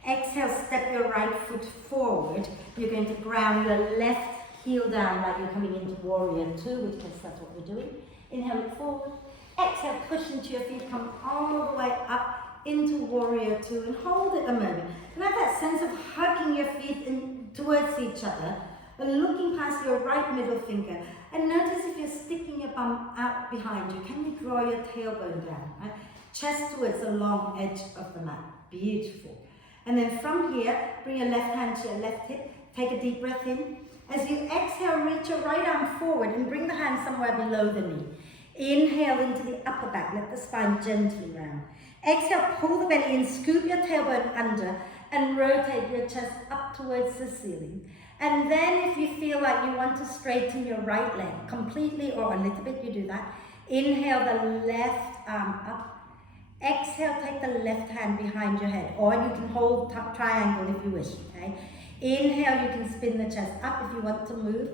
Exhale, step your right foot forward. You're going to ground your left heel down like you're coming into warrior two, because that's what we're doing. Inhale, look forward. Exhale, push into your feet, come all the way up into warrior two and hold it a moment. And have that sense of hugging your feet in, towards each other and looking past your right middle finger. And notice if you're sticking your bum out behind you, can you draw your tailbone down? Right? Chest towards the long edge of the mat. Beautiful. And then from here, bring your left hand to your left hip. Take a deep breath in. As you exhale, reach your right arm forward and bring the hand somewhere below the knee. Inhale into the upper back. Let the spine gently round. Exhale, pull the belly in, scoop your tailbone under and rotate your chest up towards the ceiling. And then if you feel like you want to straighten your right leg completely or a little bit, you do that. Inhale the left arm up. Exhale, take the left hand behind your head, or you can hold triangle if you wish, okay? Inhale, you can spin the chest up if you want to move.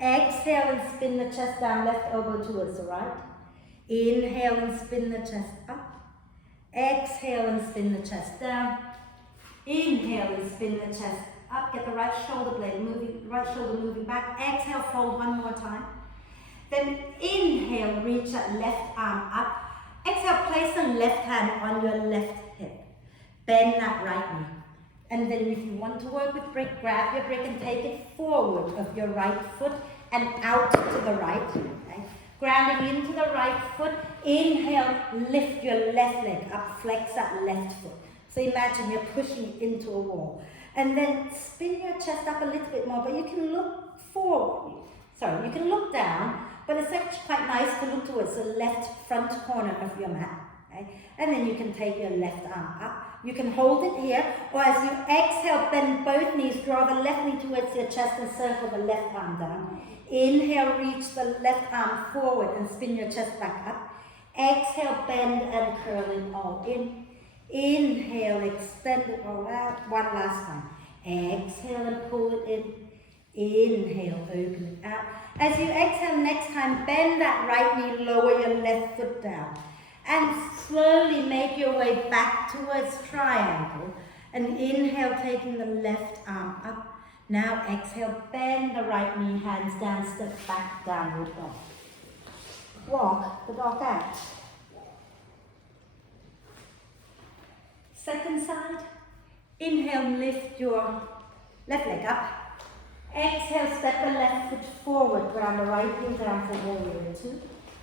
Exhale and spin the chest down, left elbow towards the right. Inhale and spin the chest up. Exhale and spin the chest down. Inhale and spin the chest up. Get the right shoulder blade moving, right shoulder moving back. Exhale, fold one more time. Then inhale, reach that left arm up. Exhale, place the left hand on your left hip. Bend that right knee. And then if you want to work with brick, grab your brick and take it forward of your right foot and out to the right. Okay? Grounding into the right foot. Inhale, lift your left leg up, flex that left foot. So imagine you're pushing it into a wall. And then spin your chest up a little bit more, but you can look forward. Sorry, you can look down, but it's actually quite nice to look towards the left front corner of your mat. Okay? And then you can take your left arm up. You can hold it here, or as you exhale, bend both knees, draw the left knee towards your chest and circle the left arm down. Inhale, reach the left arm forward and spin your chest back up. Exhale, bend and curl it all in. Inhale, extend it all out. One last time. Exhale and pull it in. Inhale, open it out. As you exhale next time, bend that right knee, lower your left foot down. And slowly make your way back towards triangle. And inhale, taking the left arm up. Now exhale, bend the right knee, hands down, step back, downward dog. Walk the dog out. Second side. Inhale, lift your left leg up. Exhale, step the left foot forward, ground the right heel down for warrior two.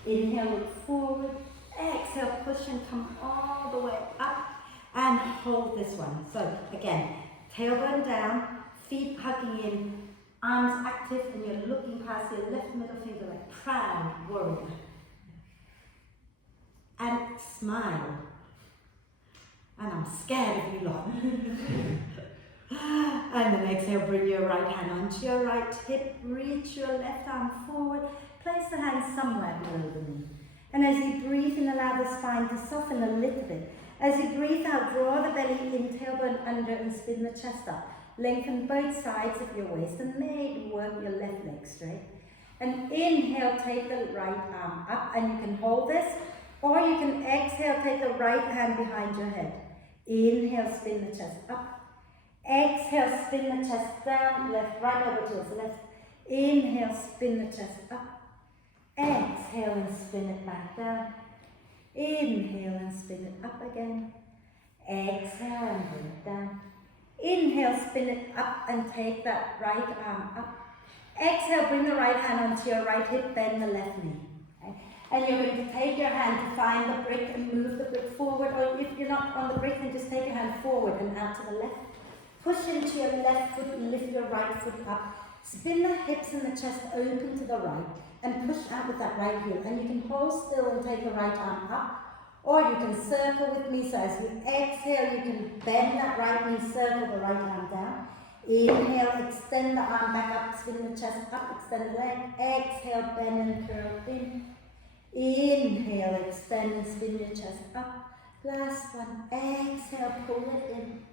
Inhale, look forward. Exhale, push and come all the way up and hold this one. So again, tailbone down, feet hugging in, arms active, and you're looking past your left middle finger like proud warrior. And smile. And I'm scared of you lot. And then exhale, bring your right hand onto your right hip, reach your left arm forward, place the hand somewhere below the knee. And as you breathe in, allow the spine to soften a little bit. As you breathe out, draw the belly in, tailbone under, and spin the chest up. Lengthen both sides of your waist and maybe work your left leg straight. And inhale, take the right arm up, and you can hold this, or you can exhale, take the right hand behind your head. Inhale, spin the chest up. Exhale, spin the chest down, left, right over towards the left. Inhale, spin the chest up. Exhale and spin it back down. Inhale and spin it up again. Exhale and bring it down. Inhale, spin it up and take that right arm up. Exhale, bring the right hand onto your right hip, bend the left knee. Okay? And you're going to take your hand to find the brick and move the brick forward, or if you're not on the brick, then just take your hand forward and out to the left. Push into your left foot and lift your right foot up. Spin the hips and the chest open to the right and push out with that right heel. And you can hold still and take the right arm up, or you can circle with me. So as you exhale, you can bend that right knee, circle the right arm down. Inhale, extend the arm back up, spin the chest up, extend the leg. Exhale, bend and curl in. Inhale, extend and spin your chest up. Last one. Exhale, pull it in.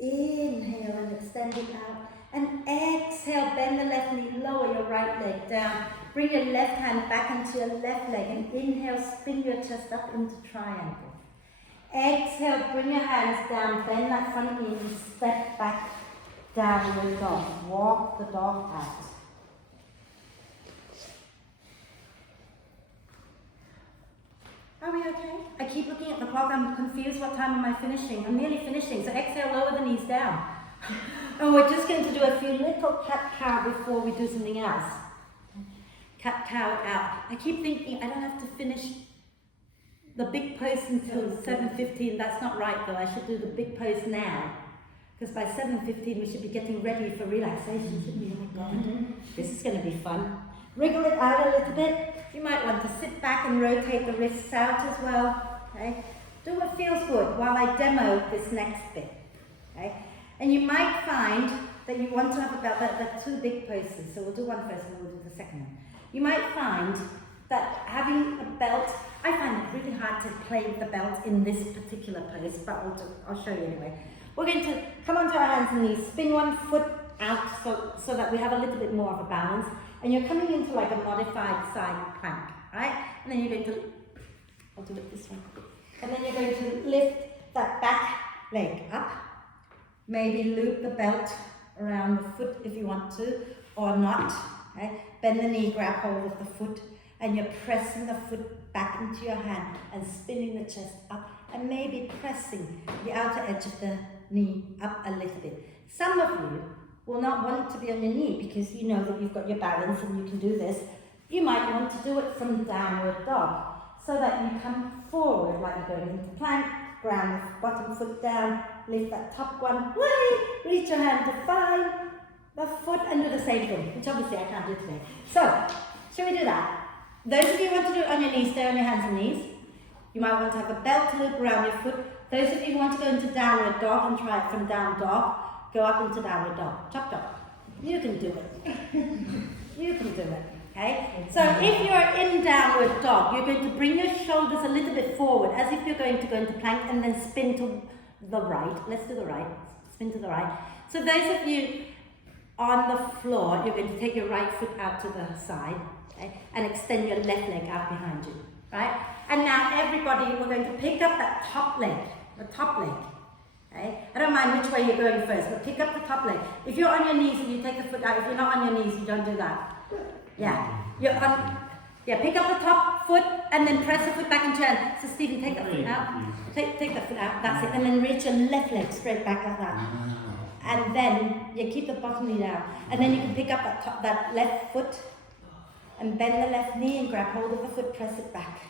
Inhale and extend it out. And exhale, bend the left knee, lower your right leg down. Bring your left hand back into your left leg and inhale, spin your chest up into triangle. Exhale, bring your hands down, bend that front knee and step back, downward dog. Walk the dog out. Are we okay? I keep looking at the clock, I'm confused, what time am I finishing? I'm nearly finishing, so exhale, lower the knees down. And we're just going to do a few little cat-cow before we do something else. Cat-cow out. I keep thinking I don't have to finish the big pose until 7:15. That's not right though, I should do the big pose now. Because by 7:15 we should be getting ready for relaxation, shouldn't we? Oh my God, this is going to be fun. Wriggle it out a little bit. You might want to sit back and rotate the wrists out as well. Okay? Do what feels good while I demo this next bit. Okay? And you might find that you want to have about the two big poses. So we'll do one first and then we'll do the second one. You might find that having a belt I find it really hard to play with the belt in this particular pose, but I'll show you anyway. We're going to come onto our hands and knees, spin one foot out so that we have a little bit more of a balance, and you're coming into like a modified side plank, right? And then you're going to, I'll do it this way, and then you're going to lift that back leg up, maybe loop the belt around the foot if you want to, or not, okay? Bend the knee, grab hold of the foot, and you're pressing the foot back into your hand and spinning the chest up, and maybe pressing the outer edge of the knee up a little bit. Some of you will not want it to be on your knee because you know that you've got your balance and you can do this. You might want to do it from downward dog so that you come forward like you're going into plank, ground the bottom foot down, lift that top one, way, reach your hand to find the foot and do the same thing, which obviously I can't do today. So, shall we do that? Those of you who want to do it on your knees, stay on your hands and knees. You might want to have a belt loop around your foot. Those of you who want to go into downward dog and try it from down dog, go up into downward dog, chop chop. You can do it. You can do it, okay? So if you're in downward dog, you're going to bring your shoulders a little bit forward as if you're going to go into plank and then spin to the right. Let's do the right, spin to the right. So those of you on the floor, you're going to take your right foot out to the side, okay? And extend your left leg out behind you, right? And now everybody, we're going to pick up that top leg, the top leg. Okay? I don't mind which way you're going first, but pick up the top leg. If you're on your knees and you take the foot out, if you're not on your knees, you don't do that. Yeah, pick up the top foot and then press the foot back into your hand. So Stephen, take that foot out. Take that foot out, that's it. And then reach your left leg straight back like that. And then you keep the bottom knee down. And then you can pick up that left foot and bend the left knee and grab hold of the foot, press it back.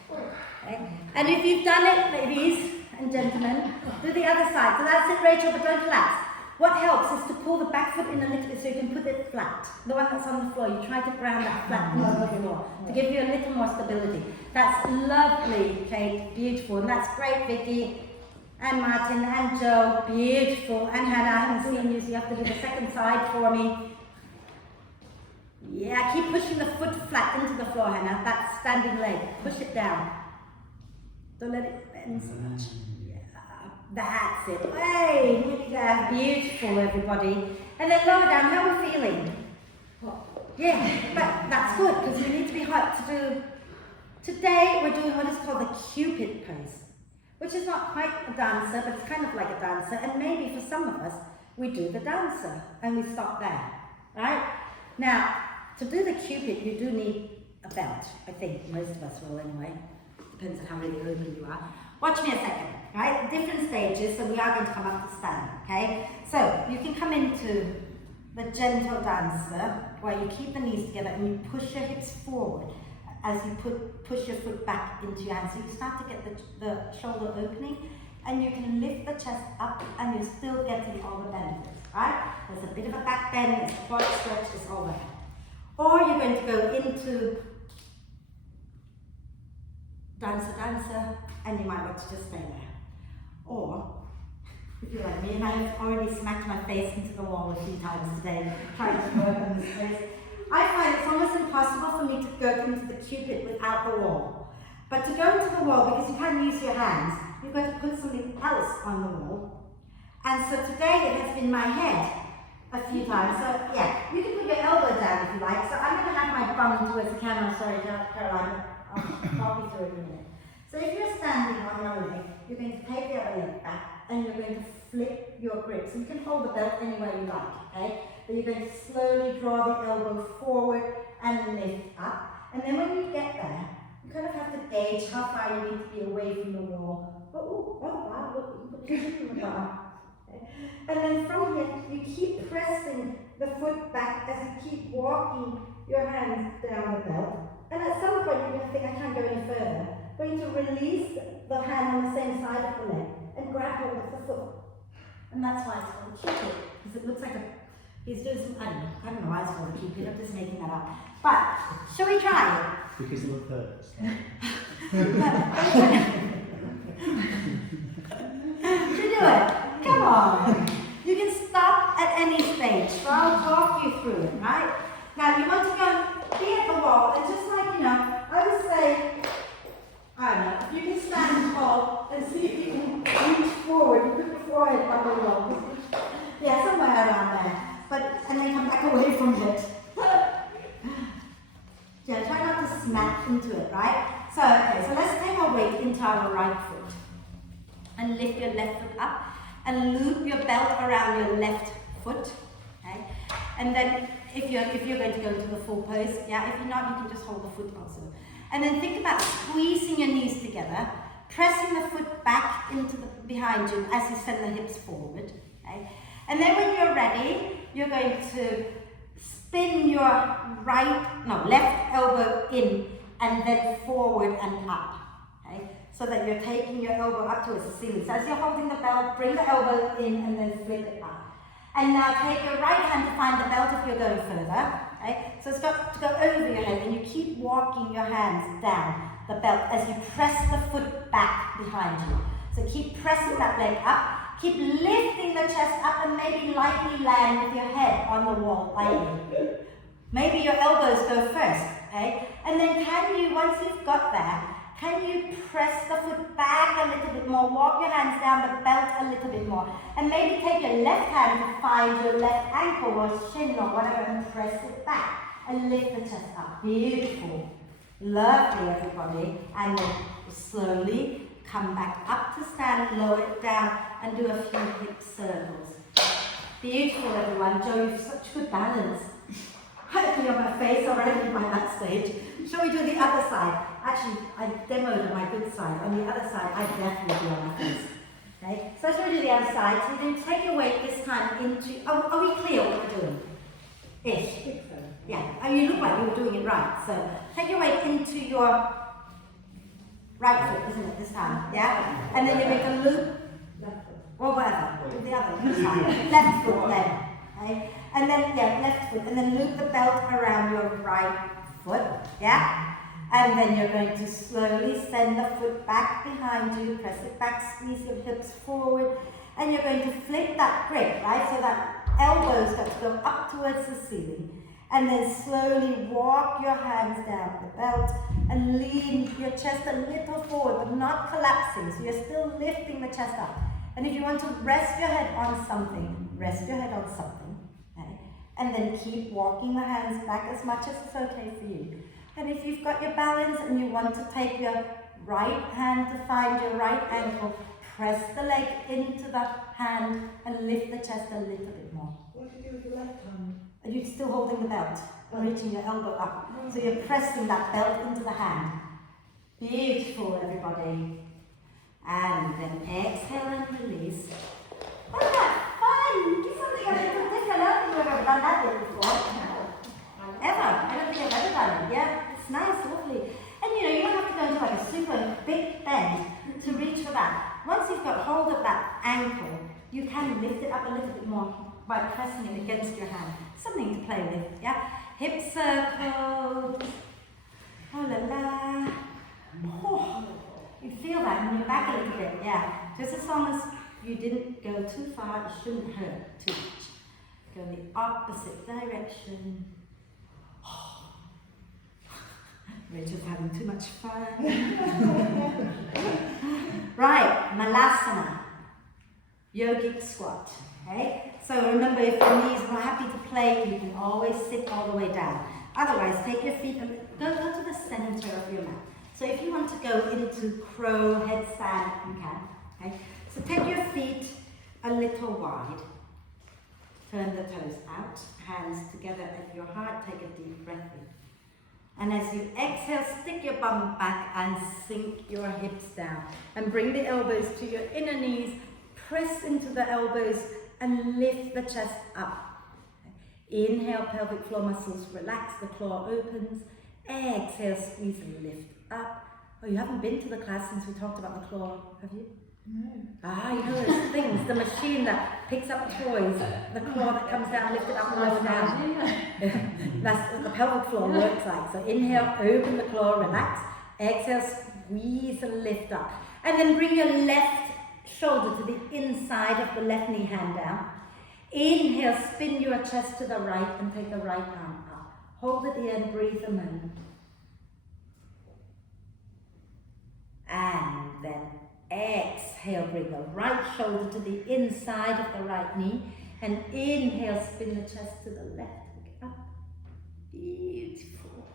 Okay? And if you've done it, ladies and gentlemen, do the other side. So that's it, Rachel, but don't collapse. What helps is to pull the back foot in a little bit so you can put it flat. The one that's on the floor, you try to ground that flat into the floor to give you a little more stability. That's lovely, Kate, beautiful. And that's great, Vicky, and Martin, and Joe, beautiful. And Hannah, I haven't seen you, so you have to do the second side for me. Yeah, keep pushing the foot flat into the floor, Hannah. That standing leg, push it down. Don't let it bend so much. Yeah, that's it. Hey, nearly there. Beautiful, everybody. And then lower down, how are we feeling? Yeah, but that's good because we need to be hot to do. Today we're doing what is called the Cupid Pose, which is not quite a dancer, but it's kind of like a dancer. And maybe for some of us, we do the dancer and we stop there, right? Now, to do the Cupid, you do need a belt. I think most of us will anyway. Depends on how really open you are. Watch me a second, right? Different stages, so we are going to come up to stand, okay? So, you can come into the gentle dancer, where you keep the knees together and you push your hips forward as you push your foot back into your hands. So you start to get the shoulder opening, and you can lift the chest up and you're still getting all the benefits, right? There's a bit of a back bend, there's a quad stretch, it's all there. Or you're going to go into dancer, and you might want to just stay there. Or, if you're like me, and I've already smacked my face into the wall a few times today, trying to work on this face, I find it's almost impossible for me to go into the Cupid without the wall. But to go into the wall, because you can't use your hands, you've got to put something else on the wall. And so today it has been my head a few times. So yeah, you can put your elbow down if you like. So I'm going to have my bum towards the camera. Sorry, Caroline. I'll talk you through it in a minute. So if you're standing on your leg, you're going to take your leg back and you're going to flip your grip. So you can hold the belt anywhere you like, okay? But you're going to slowly draw the elbow forward and lift up. And then when you get there, you kind of have to gauge how far you need to be away from the wall. Oh wow, look, you can put your foot in the bar. Okay? And then from here, you keep pressing the foot back as you keep walking your hands down the belt. And at some point, you're going to think, I can't go any further. You're going to release the hand on the same side of the leg and grab hold of the foot. And that's why it's called Cupid, because it looks like he's doing some, I don't know why it's called a Cupid, I'm just making that up. But, shall we try it? Because love hurts. Should we do it? Come on. You can stop at any stage, so I'll talk you through it, right? Now, you want to go be at the wall, and just like, I would say, I don't know, if you can stand tall and see if you can reach forward, you put your forehead on the wall. Yeah, somewhere around there. And then come back away from it. Yeah, try not to smack into it, right? So, okay, so let's take our weight into our right foot. And lift your left foot up. And loop your belt around your left foot. Okay? And then if you're going to go into the full pose, yeah, if you're not, you can just hold the foot also. And then think about squeezing your knees together, pressing the foot back into behind you as you send the hips forward. Okay? And then when you're ready, you're going to spin your left elbow in and then forward and up. Okay? So that you're taking your elbow up towards the ceiling. So as you're holding the belt, bring the elbow in and then flip it up. And now take your right hand to find the belt if you're going further. Okay? So it's got to go over your head and you keep walking your hands down the belt as you press the foot back behind you. So keep pressing that leg up. Keep lifting the chest up and maybe lightly land with your head on the wall lightly. Maybe your elbows go first. Okay? And then once you've got there, can you press the foot back a little bit more, walk your hands down the belt a little bit more, and maybe take your left hand to find your left ankle or shin or whatever and press it back and lift the chest up. Beautiful. Lovely, everybody. And then slowly come back up to stand, lower it down, and do a few hip circles. Beautiful, everyone. Joe, you have such good balance. I'd be on my face already by that stage. Shall we do the other side? Actually, I demoed my good side. On the other side, I'd definitely be on my face. Okay? So shall we do the other side? So then take your weight this time into... are we clear what we're doing? Ish. I think so. Yeah. Oh, you look like you were doing it right. So take your weight into your right foot, isn't it, this time? Yeah? And then you make a loop. Left foot. Or whatever. Do the other side. Left foot then. Okay? And then, left foot, and then loop the belt around your right foot, yeah? And then you're going to slowly send the foot back behind you, press it back, squeeze your hips forward, and you're going to flip that grip, right? So that elbow's got to go up towards the ceiling. And then slowly walk your hands down the belt and lean your chest a little forward, but not collapsing. So you're still lifting the chest up. And if you want to rest your head on something, rest your head on something. And then keep walking the hands back as much as it's okay for you. And if you've got your balance and you want to take your right hand to find your right ankle, press the leg into the hand and lift the chest a little bit more. What do you do with the left hand? Are you still holding the belt and reaching your elbow up? So you're pressing that belt into the hand. Beautiful, everybody. And then exhale and release. Wasn't that fun? Do something a little different. I don't think I've ever done that bit before. Ever. I don't think I've ever done it. Yeah, it's nice, lovely. And you don't have to go into like a super big bend to reach for that. Once you've got hold of that ankle, you can lift it up a little bit more by pressing it against your hand. Something to play with, yeah? Hip circles. Oh la la. Oh, you feel that in your back a little bit, yeah. Just as long as you didn't go too far, it shouldn't hurt too much. Go in the opposite direction. Oh. Rachel's having too much fun. Right, Malasana. Yogic squat. Okay? So remember, if your knees are happy to play, you can always sit all the way down. Otherwise, take your feet and go to the center of your mat. So if you want to go into crow headstand, you can. Okay? So take your feet a little wide. Turn the toes out, hands together at your heart. Take a deep breath in. And as you exhale, stick your bum back and sink your hips down. And bring the elbows to your inner knees. Press into the elbows and lift the chest up. Inhale, pelvic floor muscles relax, the claw opens. Exhale, squeeze and lift up. Oh, you haven't been to the class since we talked about the claw, have you? No. Ah, you know those things, the machine that picks up toys, the claw that comes down, lift it up and lower down. That's what the pelvic floor works like. So inhale, open the claw, relax. Exhale, squeeze and lift up. And then bring your left shoulder to the inside of the left knee, hand down. Inhale, spin your chest to the right and take the right arm up. Hold at the end, breathe a moment. And then exhale, bring the right shoulder to the inside of the right knee. And inhale, spin the chest to the left. Up. Beautiful.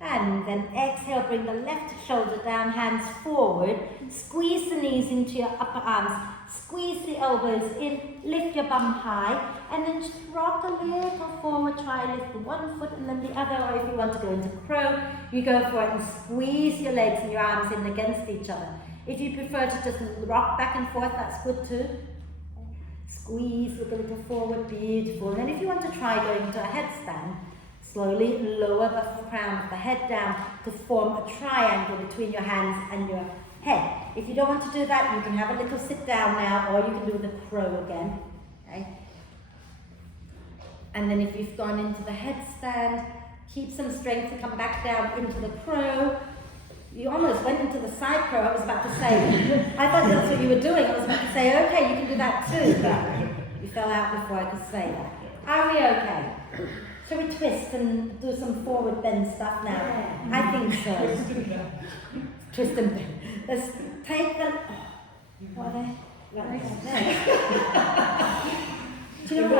And then exhale, bring the left shoulder down, hands forward. Squeeze the knees into your upper arms. Squeeze the elbows in, lift your bum high, and then just rock a little forward. Try lift one foot and then the other, or if you want to go into crow, you go for it and squeeze your legs and your arms in against each other. If you prefer to just rock back and forth, that's good too. Squeeze, look a little forward, beautiful. And then if you want to try going into a headstand, slowly lower the crown of the head down to form a triangle between your hands and your head. If you don't want to do that, you can have a little sit down now, or you can do the crow again. Okay? And then if you've gone into the headstand, keep some strength to come back down into the crow. You almost went into the side crow, I was about to say. I thought that's what you were doing. I was about to say, okay, you can do that too. But you fell out before I could say that. Are we okay? Shall we twist and do some forward bend stuff now? I think so. Twist and bend. Let's take the... What are they? Do you know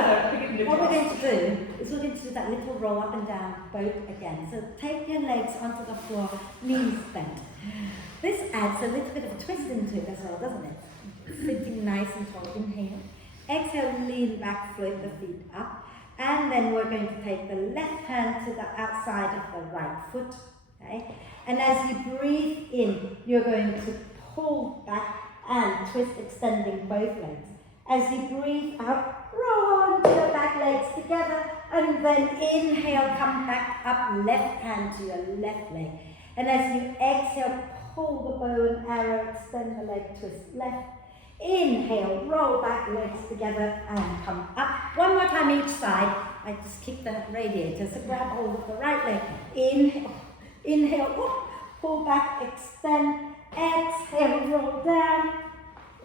what we're going to do is we're going to do that little roll up and down boat again. So take your legs onto the floor, knees bent. This adds a little bit of a twist into it as well, doesn't it? Sitting nice and tall. Inhale. Exhale, lean back, float the feet up. And then we're going to take the left hand to the outside of the right foot. Okay? And as you breathe in, you're going to pull back and twist, extending both legs. As you breathe out, roll onto your back legs together, and then inhale, come back up, left hand to your left leg. And as you exhale, pull the bow and arrow, extend the leg, twist left. Inhale, roll back, legs together, and come up. One more time each side. I just kick the radiator, so grab hold of the right leg. Inhale, inhale, pull back, extend. Exhale, roll down.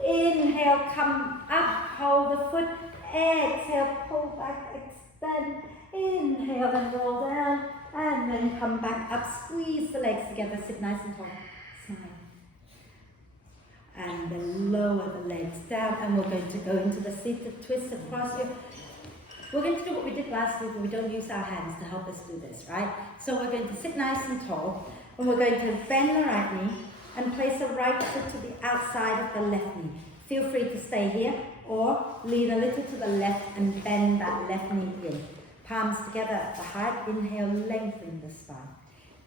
Inhale, come up, hold the foot. Exhale, pull back, extend. Inhale and roll down. And then come back up, squeeze the legs together, sit nice and tall. Smile. And then lower the legs down, and we're going to go into the seated twist across your... We're going to do what we did last week, but we don't use our hands to help us do this, right? So we're going to sit nice and tall, and we're going to bend the right knee and place the right foot to the outside of the left knee. Feel free to stay here, or lean a little to the left and bend that left knee in. Palms together at the heart. Inhale, lengthen the spine.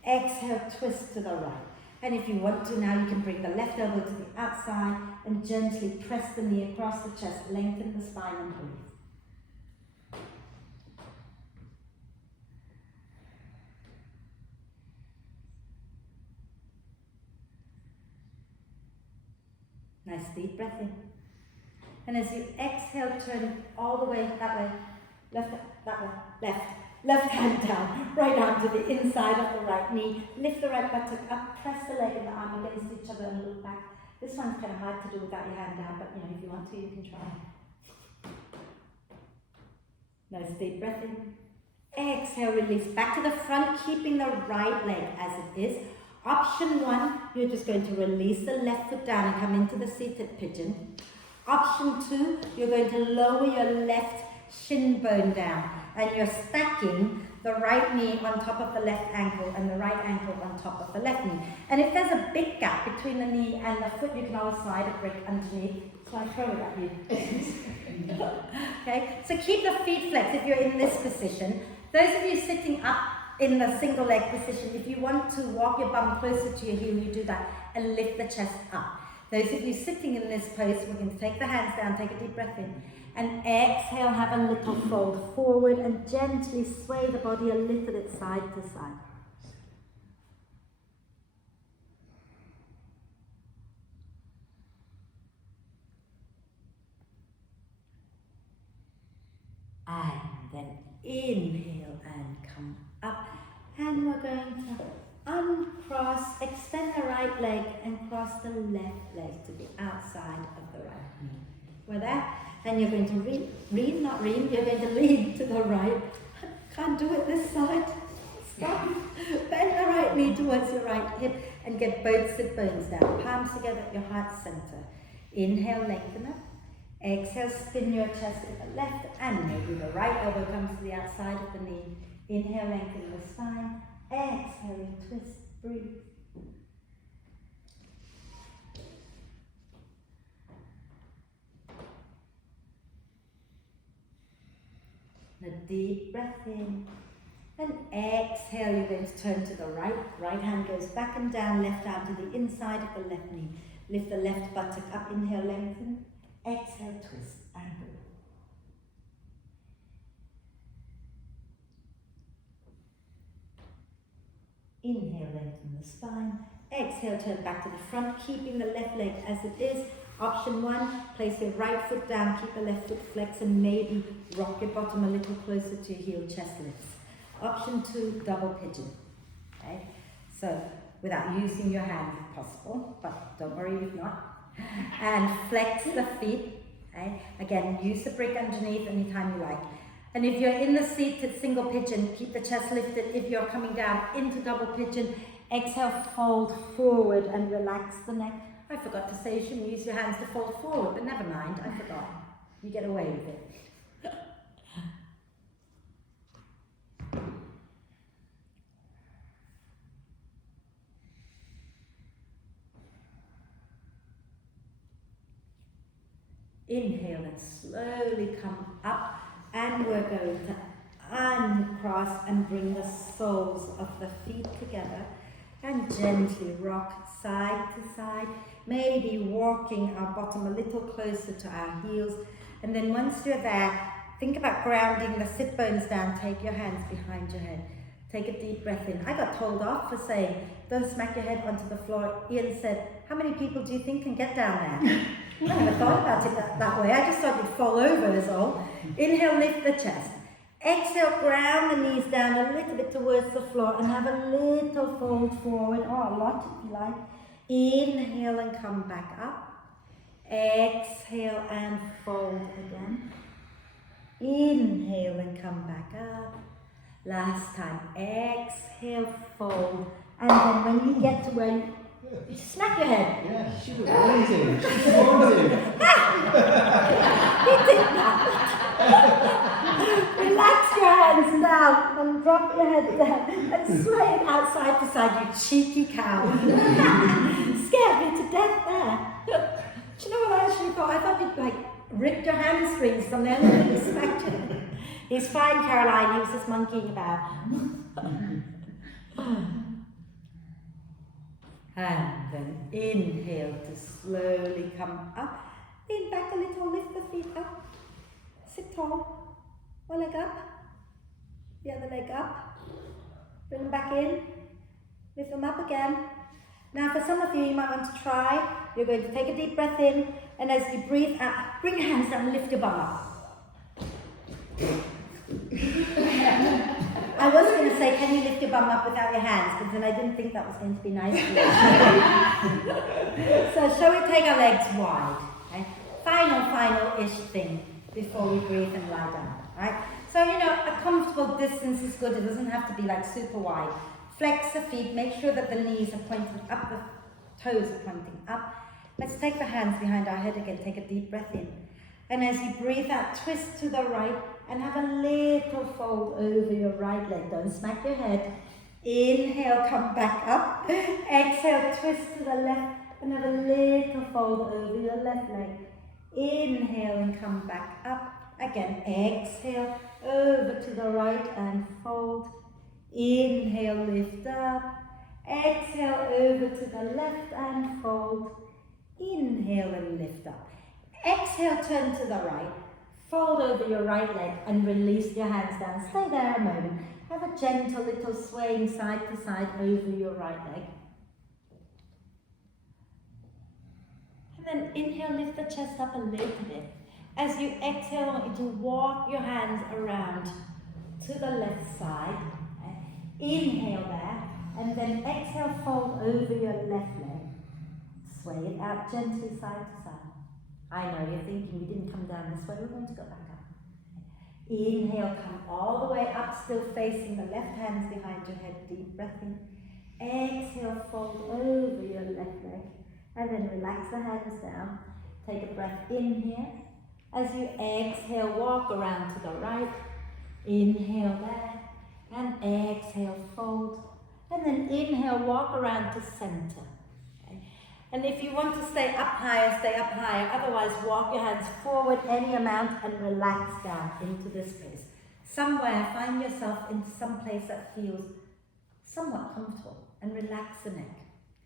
Exhale, twist to the right. And if you want to now, you can bring the left elbow to the outside and gently press the knee across the chest, lengthen the spine and breathe. Nice deep breath in. And as you exhale, turn it all the way that way, left, that way, left. Left hand down, right arm to the inside of the right knee. Lift the right buttock up, press the leg and the arm against each other and look back. This one's kind of hard to do without your hand down, but if you want to, you can try. Nice deep breath in. Exhale, release back to the front, keeping the right leg as it is. Option 1, you're just going to release the left foot down and come into the seated pigeon. Option 2, you're going to lower your left shin bone down, and you're stacking the right knee on top of the left ankle and the right ankle on top of the left knee. And if there's a big gap between the knee and the foot, you can always slide a brick underneath. So I throw it at you. Okay, so keep the feet flexed if you're in this position. Those of you sitting up in the single leg position, if you want to walk your bum closer to your heel, you do that and lift the chest up. Those of you sitting in this pose, we're going to take the hands down, take a deep breath in. And exhale, have a little fold forward and gently sway the body a little bit side to side. And then inhale and come up. And we're going to uncross, extend the right leg and cross the left leg to the outside of the right knee. We're there. And you're going to ream, not ream, you're going to lean to the right. Can't do it this side. Bend the right knee towards your right hip and get both sit bones down. Palms together at your heart center. Inhale, lengthen up. Exhale, spin your chest to the left and maybe the right elbow comes to the outside of the knee. Inhale, lengthen the spine. Exhale, twist, breathe. And a deep breath in. And exhale, you're going to turn to the right. Right hand goes back and down, left arm to the inside of the left knee. Lift the left buttock up, inhale, lengthen. Exhale, twist and breathe. Inhale, lengthen the spine. Exhale, turn back to the front, keeping the left leg as it is. Option 1, place your right foot down, keep the left foot flexed and maybe rock your bottom a little closer to your heel, chest lifts. Option 2, double pigeon. Okay, so without using your hands if possible, but don't worry if not. And flex the feet. Okay, again, use the brick underneath anytime you like. And if you're in the seat to single pigeon, keep the chest lifted. If you're coming down into double pigeon, exhale, fold forward and relax the neck. I forgot to say you shouldn't use your hands to fold forward, but never mind, I forgot. You get away with it. Inhale and slowly come up, and we're going to uncross and bring the soles of the feet together and gently rock side to side, maybe walking our bottom a little closer to our heels. And then once you're there, think about grounding the sit bones down, take your hands behind your head. Take a deep breath in. I got told off for saying, don't smack your head onto the floor. Ian said, how many people do you think can get down there? I never thought about it that way. I just thought you'd fall over is all. Inhale, lift the chest. Exhale, ground the knees down a little bit towards the floor and have a little fold forward, or a lot if you like. Inhale and come back up. Exhale and fold again. Inhale and come back up. Last time, exhale, fold. And then when you get to where you smack your head. Yeah, she was amazing. She warned him. He did that. Relax your hands down and drop your head down and sway it out side to side, you cheeky cow. Scared me to death there. Do you know what I actually thought? I thought you'd like ripped your hamstrings from there and smacked you. He's fine, Caroline. He was just monkeying about. And then inhale to slowly come up. Lean back a little, lift the feet up. Sit tall. One leg up. The other leg up. Bring them back in. Lift them up again. Now for some of you, you might want to try. You're going to take a deep breath in, and as you breathe out, bring your hands down and lift your bum up. I was going to say, can you lift your bum up without your hands? But then I didn't think that was going to be nice for you. So shall we take our legs wide? Okay? Final-ish thing before we breathe and lie down. Right? So, a comfortable distance is good. It doesn't have to be like super wide. Flex the feet. Make sure that the knees are pointing up, the toes are pointing up. Let's take the hands behind our head again. Take a deep breath in. And as you breathe out, twist to the right and have a little fold over your right leg. Don't smack your head. Inhale, come back up. Exhale, twist to the left and have a little fold over your left leg. Inhale and come back up. Again, exhale, over to the right and fold. Inhale, lift up. Exhale, over to the left and fold. Inhale and lift up. Exhale, turn to the right. Fold over your right leg and release your hands down. Stay there a moment. Have a gentle little swaying side to side over your right leg. And then inhale, lift the chest up a little bit. As you exhale, I want you to walk your hands around to the left side. Inhale there. And then exhale, fold over your left leg. Sway it out gently side to side. I know you're thinking we didn't come down this way, we're going to go back up. Inhale, come all the way up, still facing the left hands behind your head, deep breath in. Exhale, fold over your left leg, and then relax the hands down. Take a breath in here. As you exhale, walk around to the right. Inhale there, and exhale, fold. And then inhale, walk around to center. Okay? And if you want to stay up higher, stay up higher. Otherwise, walk your hands forward any amount and relax down into this space. Somewhere, find yourself in some place that feels somewhat comfortable and relax the neck.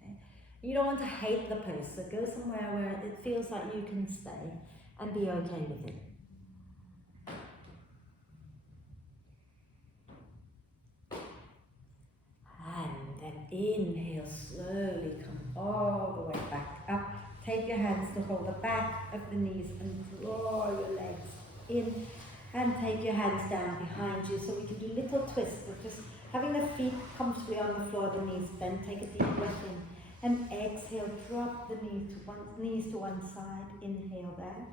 Okay? You don't want to hate the pose, so go somewhere where it feels like you can stay and be okay with it. And then inhale, slowly come all the way back up. Take your hands to hold the back of the knees and draw your legs in. And take your hands down behind you, so we can do little twists of just having the feet comfortably on the floor, the knees bent. Take a deep breath in. And exhale, drop the knees to one side. Inhale there.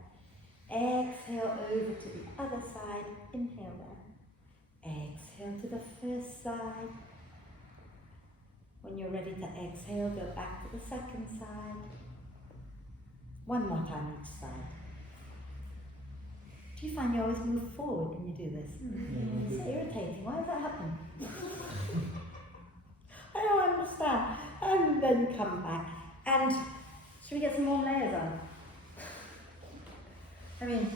Exhale over to the other side. Inhale there. Exhale to the first side. When you're ready to exhale, go back to the second side. One more time each side. Do you find you always move forward when you do this? Yeah. It's so irritating. Why does that happen? I don't understand. And then come back. And should we get some warm layers on? I mean,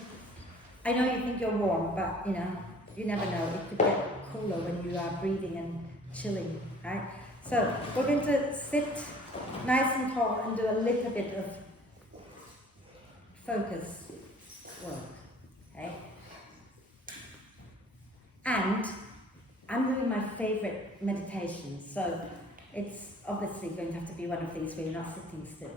I know you think you're warm, but you know, you never know. It could get cooler when you are breathing and chilling, right? So we're going to sit nice and tall and do a little bit of focus work, okay? And I'm doing my favorite meditation, so it's obviously going to have to be one of these where you're not sitting still.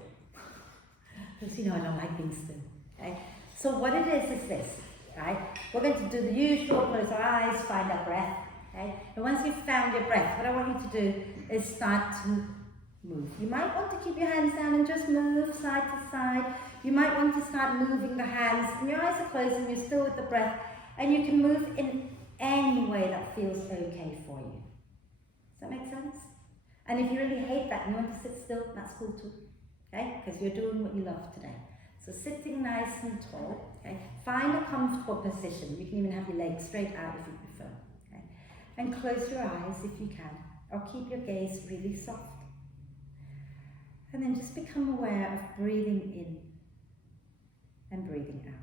Because you know I don't like being still, okay? So what it is this, right? We're going to do the usual, close our eyes, find our breath, okay? And once you've found your breath, what I want you to do is start to move. You might want to keep your hands down and just move side to side. You might want to start moving the hands, and your eyes are closed and you're still with the breath, and you can move in any way that feels okay for you. Does that make sense? And if you really hate that and you want to sit still, that's cool too, okay? Because you're doing what you love today. So sitting nice and tall, okay? Find a comfortable position. You can even have your legs straight out if you prefer, okay? And close your eyes if you can, or keep your gaze really soft. And then just become aware of breathing in and breathing out.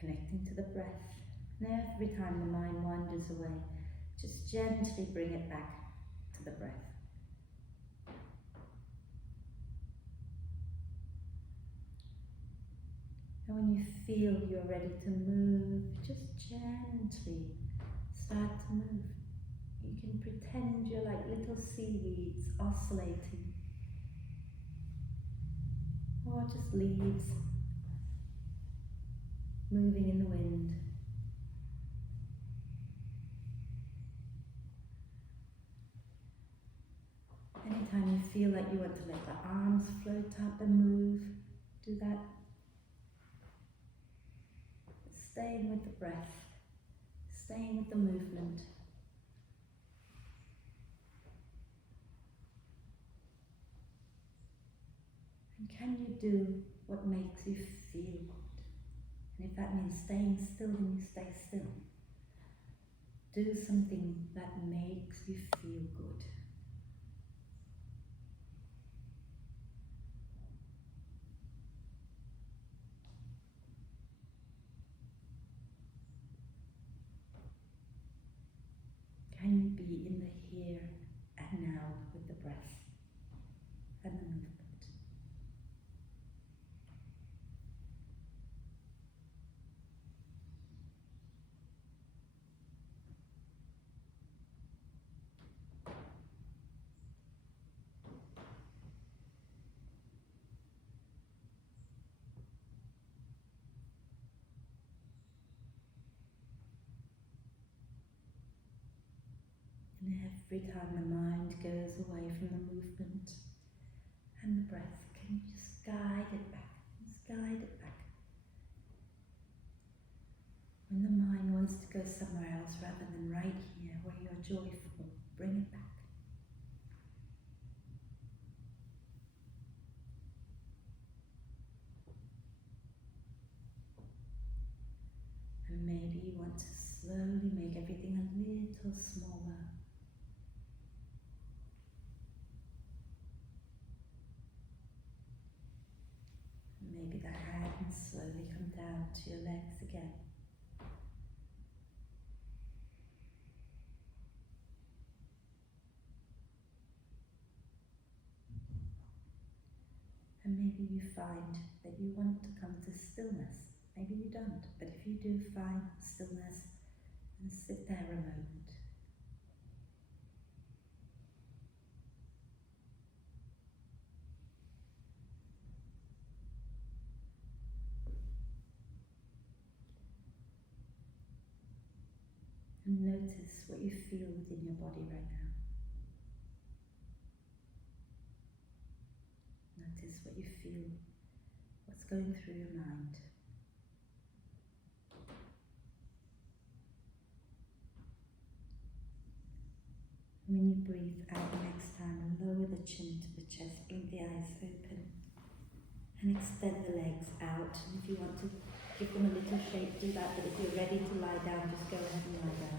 Connecting to the breath. And every time the mind wanders away, just gently bring it back to the breath. And when you feel you're ready to move, just gently start to move. You can pretend you're like little seaweeds oscillating, or just leaves moving in the wind. Anytime you feel like you want to let the arms float up and move, do that. Staying with the breath, staying with the movement. And can you do what makes you feel good? And if that means staying still, then you stay still. Do something that makes you feel good. Can you be in the here and now with the breath and the movement? every time the mind goes away from the movement and the breath, can you just guide it back? Just guide it back. When the mind wants to go somewhere else rather than right here where you're joyful, bring it back. And maybe you want to slowly make everything a little smaller. Maybe the hands slowly come down to your legs again. And maybe you find that you want to come to stillness. Maybe you don't, but if you do find stillness, then sit there a moment. And notice what you feel within your body right now. Notice what you feel, what's going through your mind. And when you breathe out next time, lower the chin to the chest, blink the eyes open, and extend the legs out. And if you want to give them a little shape, do that, but if you're ready to lie down, just go ahead and lie down.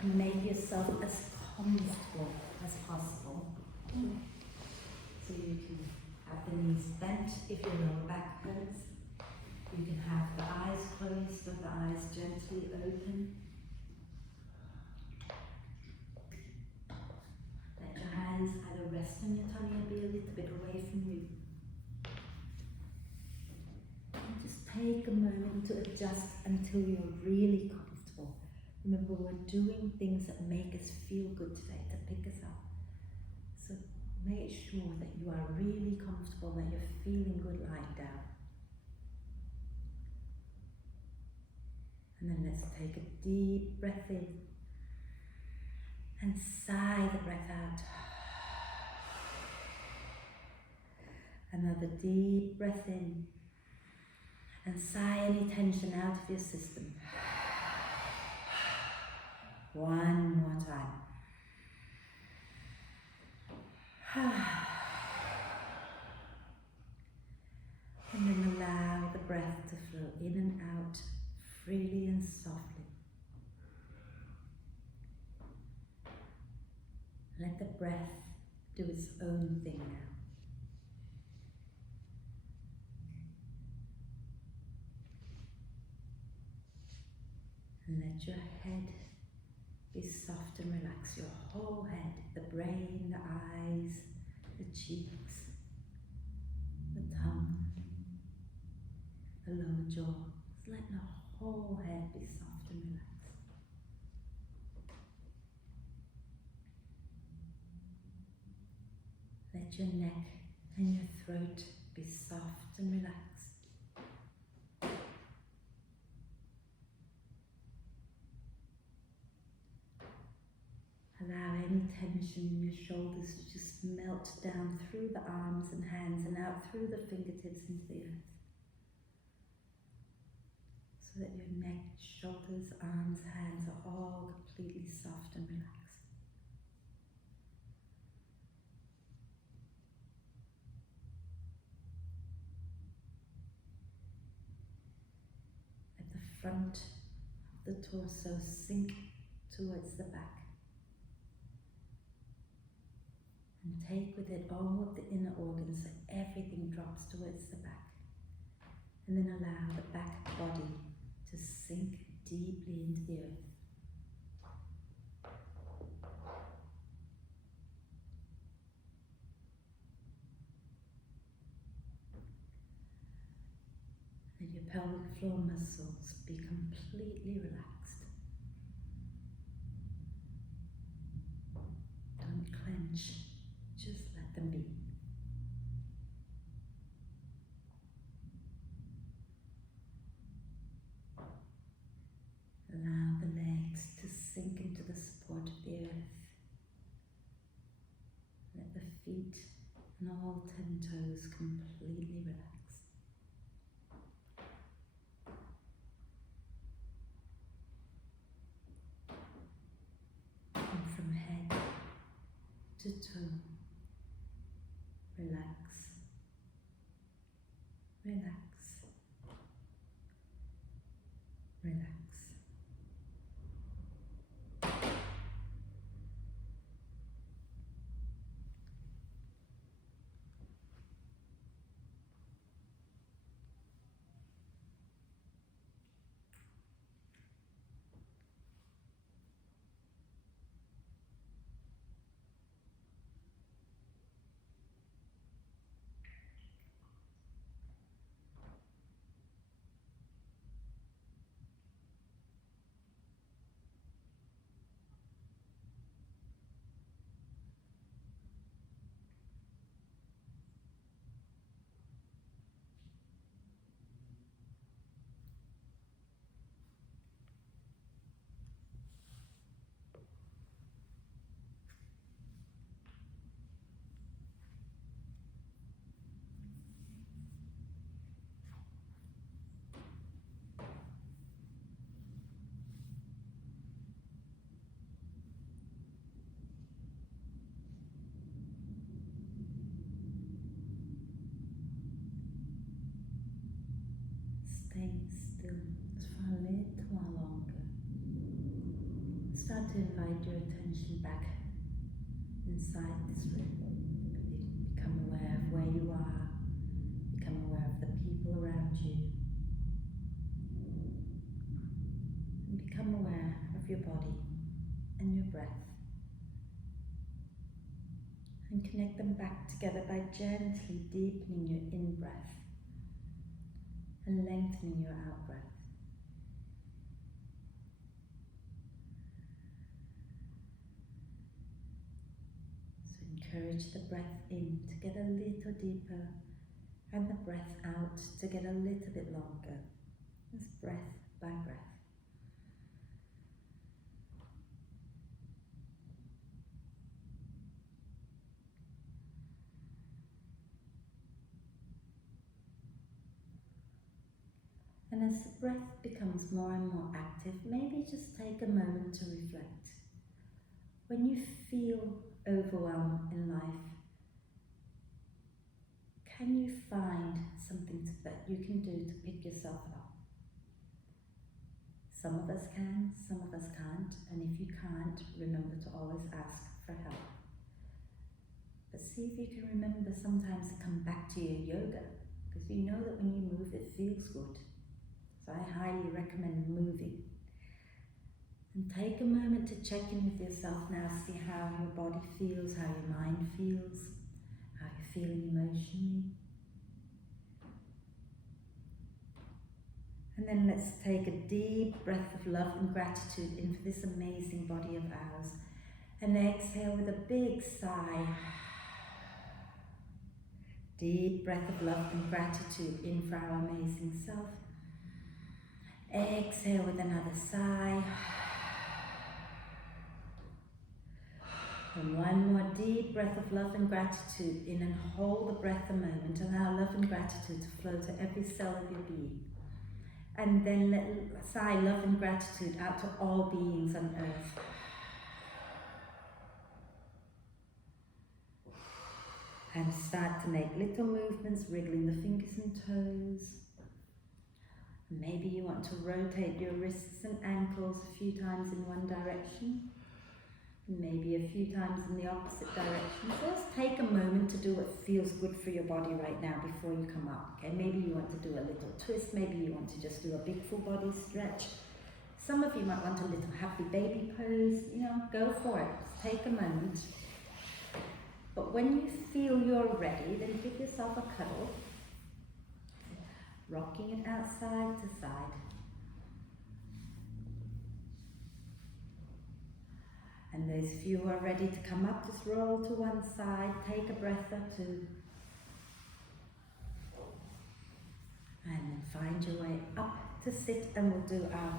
And make yourself as comfortable as possible. So you can have the knees bent if your lower back hurts. You can have the eyes closed or the eyes gently open. Let your hands either rest on your tummy or be a little bit away from you. And just take a moment to adjust until you're really comfortable. Remember, we're doing things that make us feel good today, to pick us up. So make sure that you are really comfortable, that you're feeling good lying down. And then let's take a deep breath in and sigh the breath out. Another deep breath in and sigh any tension out of your system. One more time. And then allow the breath to flow in and out freely and softly. Let the breath do its own thing now. And let your head be soft and relaxed. Your whole head, the brain, the eyes, the cheeks, the tongue, the lower jaw. Just let the whole head be soft and relaxed. Let your neck and your throat be soft and relaxed. Allow any tension in your shoulders to just melt down through the arms and hands and out through the fingertips into the earth. So that your neck, shoulders, arms, hands are all completely soft and relaxed. Let the front of the torso sink towards the back. And take with it all of the inner organs so everything drops towards the back. And then allow the back body to sink deeply into the earth. Let your pelvic floor muscles be completely relaxed. Don't clench. Just let them be. Allow the legs to sink into the feet and all 10 toes completely relaxed. And from head to toe, relax, relax, relax. Stay still just for a little while longer. Start to invite your attention back inside this room. Become aware of where you are. Become aware of the people around you. And become aware of your body and your breath. And connect them back together by gently deepening your in-breath and lengthening your out-breath. So encourage the breath in to get a little deeper and the breath out to get a little bit longer. Just breath by breath. And as the breath becomes more and more active, maybe just take a moment to reflect. When you feel overwhelmed in life, can you find something that you can do to pick yourself up? Some of us can, some of us can't, and if you can't, remember to always ask for help. But see if you can remember sometimes to come back to your yoga, because you know that when you move it feels good. So I highly recommend moving. And take a moment to check in with yourself now, see how your body feels, how your mind feels, how you're feeling emotionally. And then let's take a deep breath of love and gratitude into this amazing body of ours. And exhale with a big sigh. Deep breath of love and gratitude in for our amazing self. Exhale with another sigh. And one more deep breath of love and gratitude in, and hold the breath a moment. Allow love and gratitude to flow to every cell of your being. And then sigh love and gratitude out to all beings on earth. And start to make little movements, wriggling the fingers and toes. Maybe you want to rotate your wrists and ankles a few times in one direction, maybe a few times in the opposite direction. So let's take a moment to do what feels good for your body right now before you come up. Okay, maybe you want to do a little twist, maybe you want to just do a big full body stretch. Some of you might want a little happy baby pose, go for it. Just take a moment. But when you feel you're ready, then give yourself a cuddle. Rocking it out side to side. And those of you who are ready to come up, just roll to one side, take a breath or two. And then find your way up to sit, and we'll do our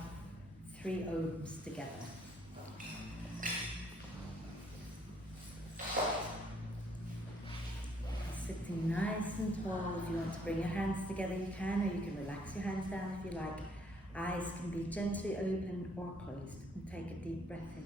3 Oms together. Sitting nice and tall. If you want to bring your hands together, you can, or you can relax your hands down if you like. Eyes can be gently open or closed. And take a deep breath in.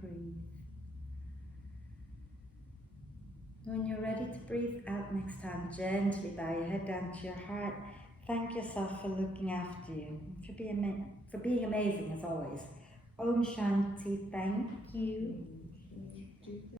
Breathe. When you're ready to breathe out next time, gently bow your head down to your heart. Thank yourself for looking after you, for being amazing as always. Om Shanti, thank you.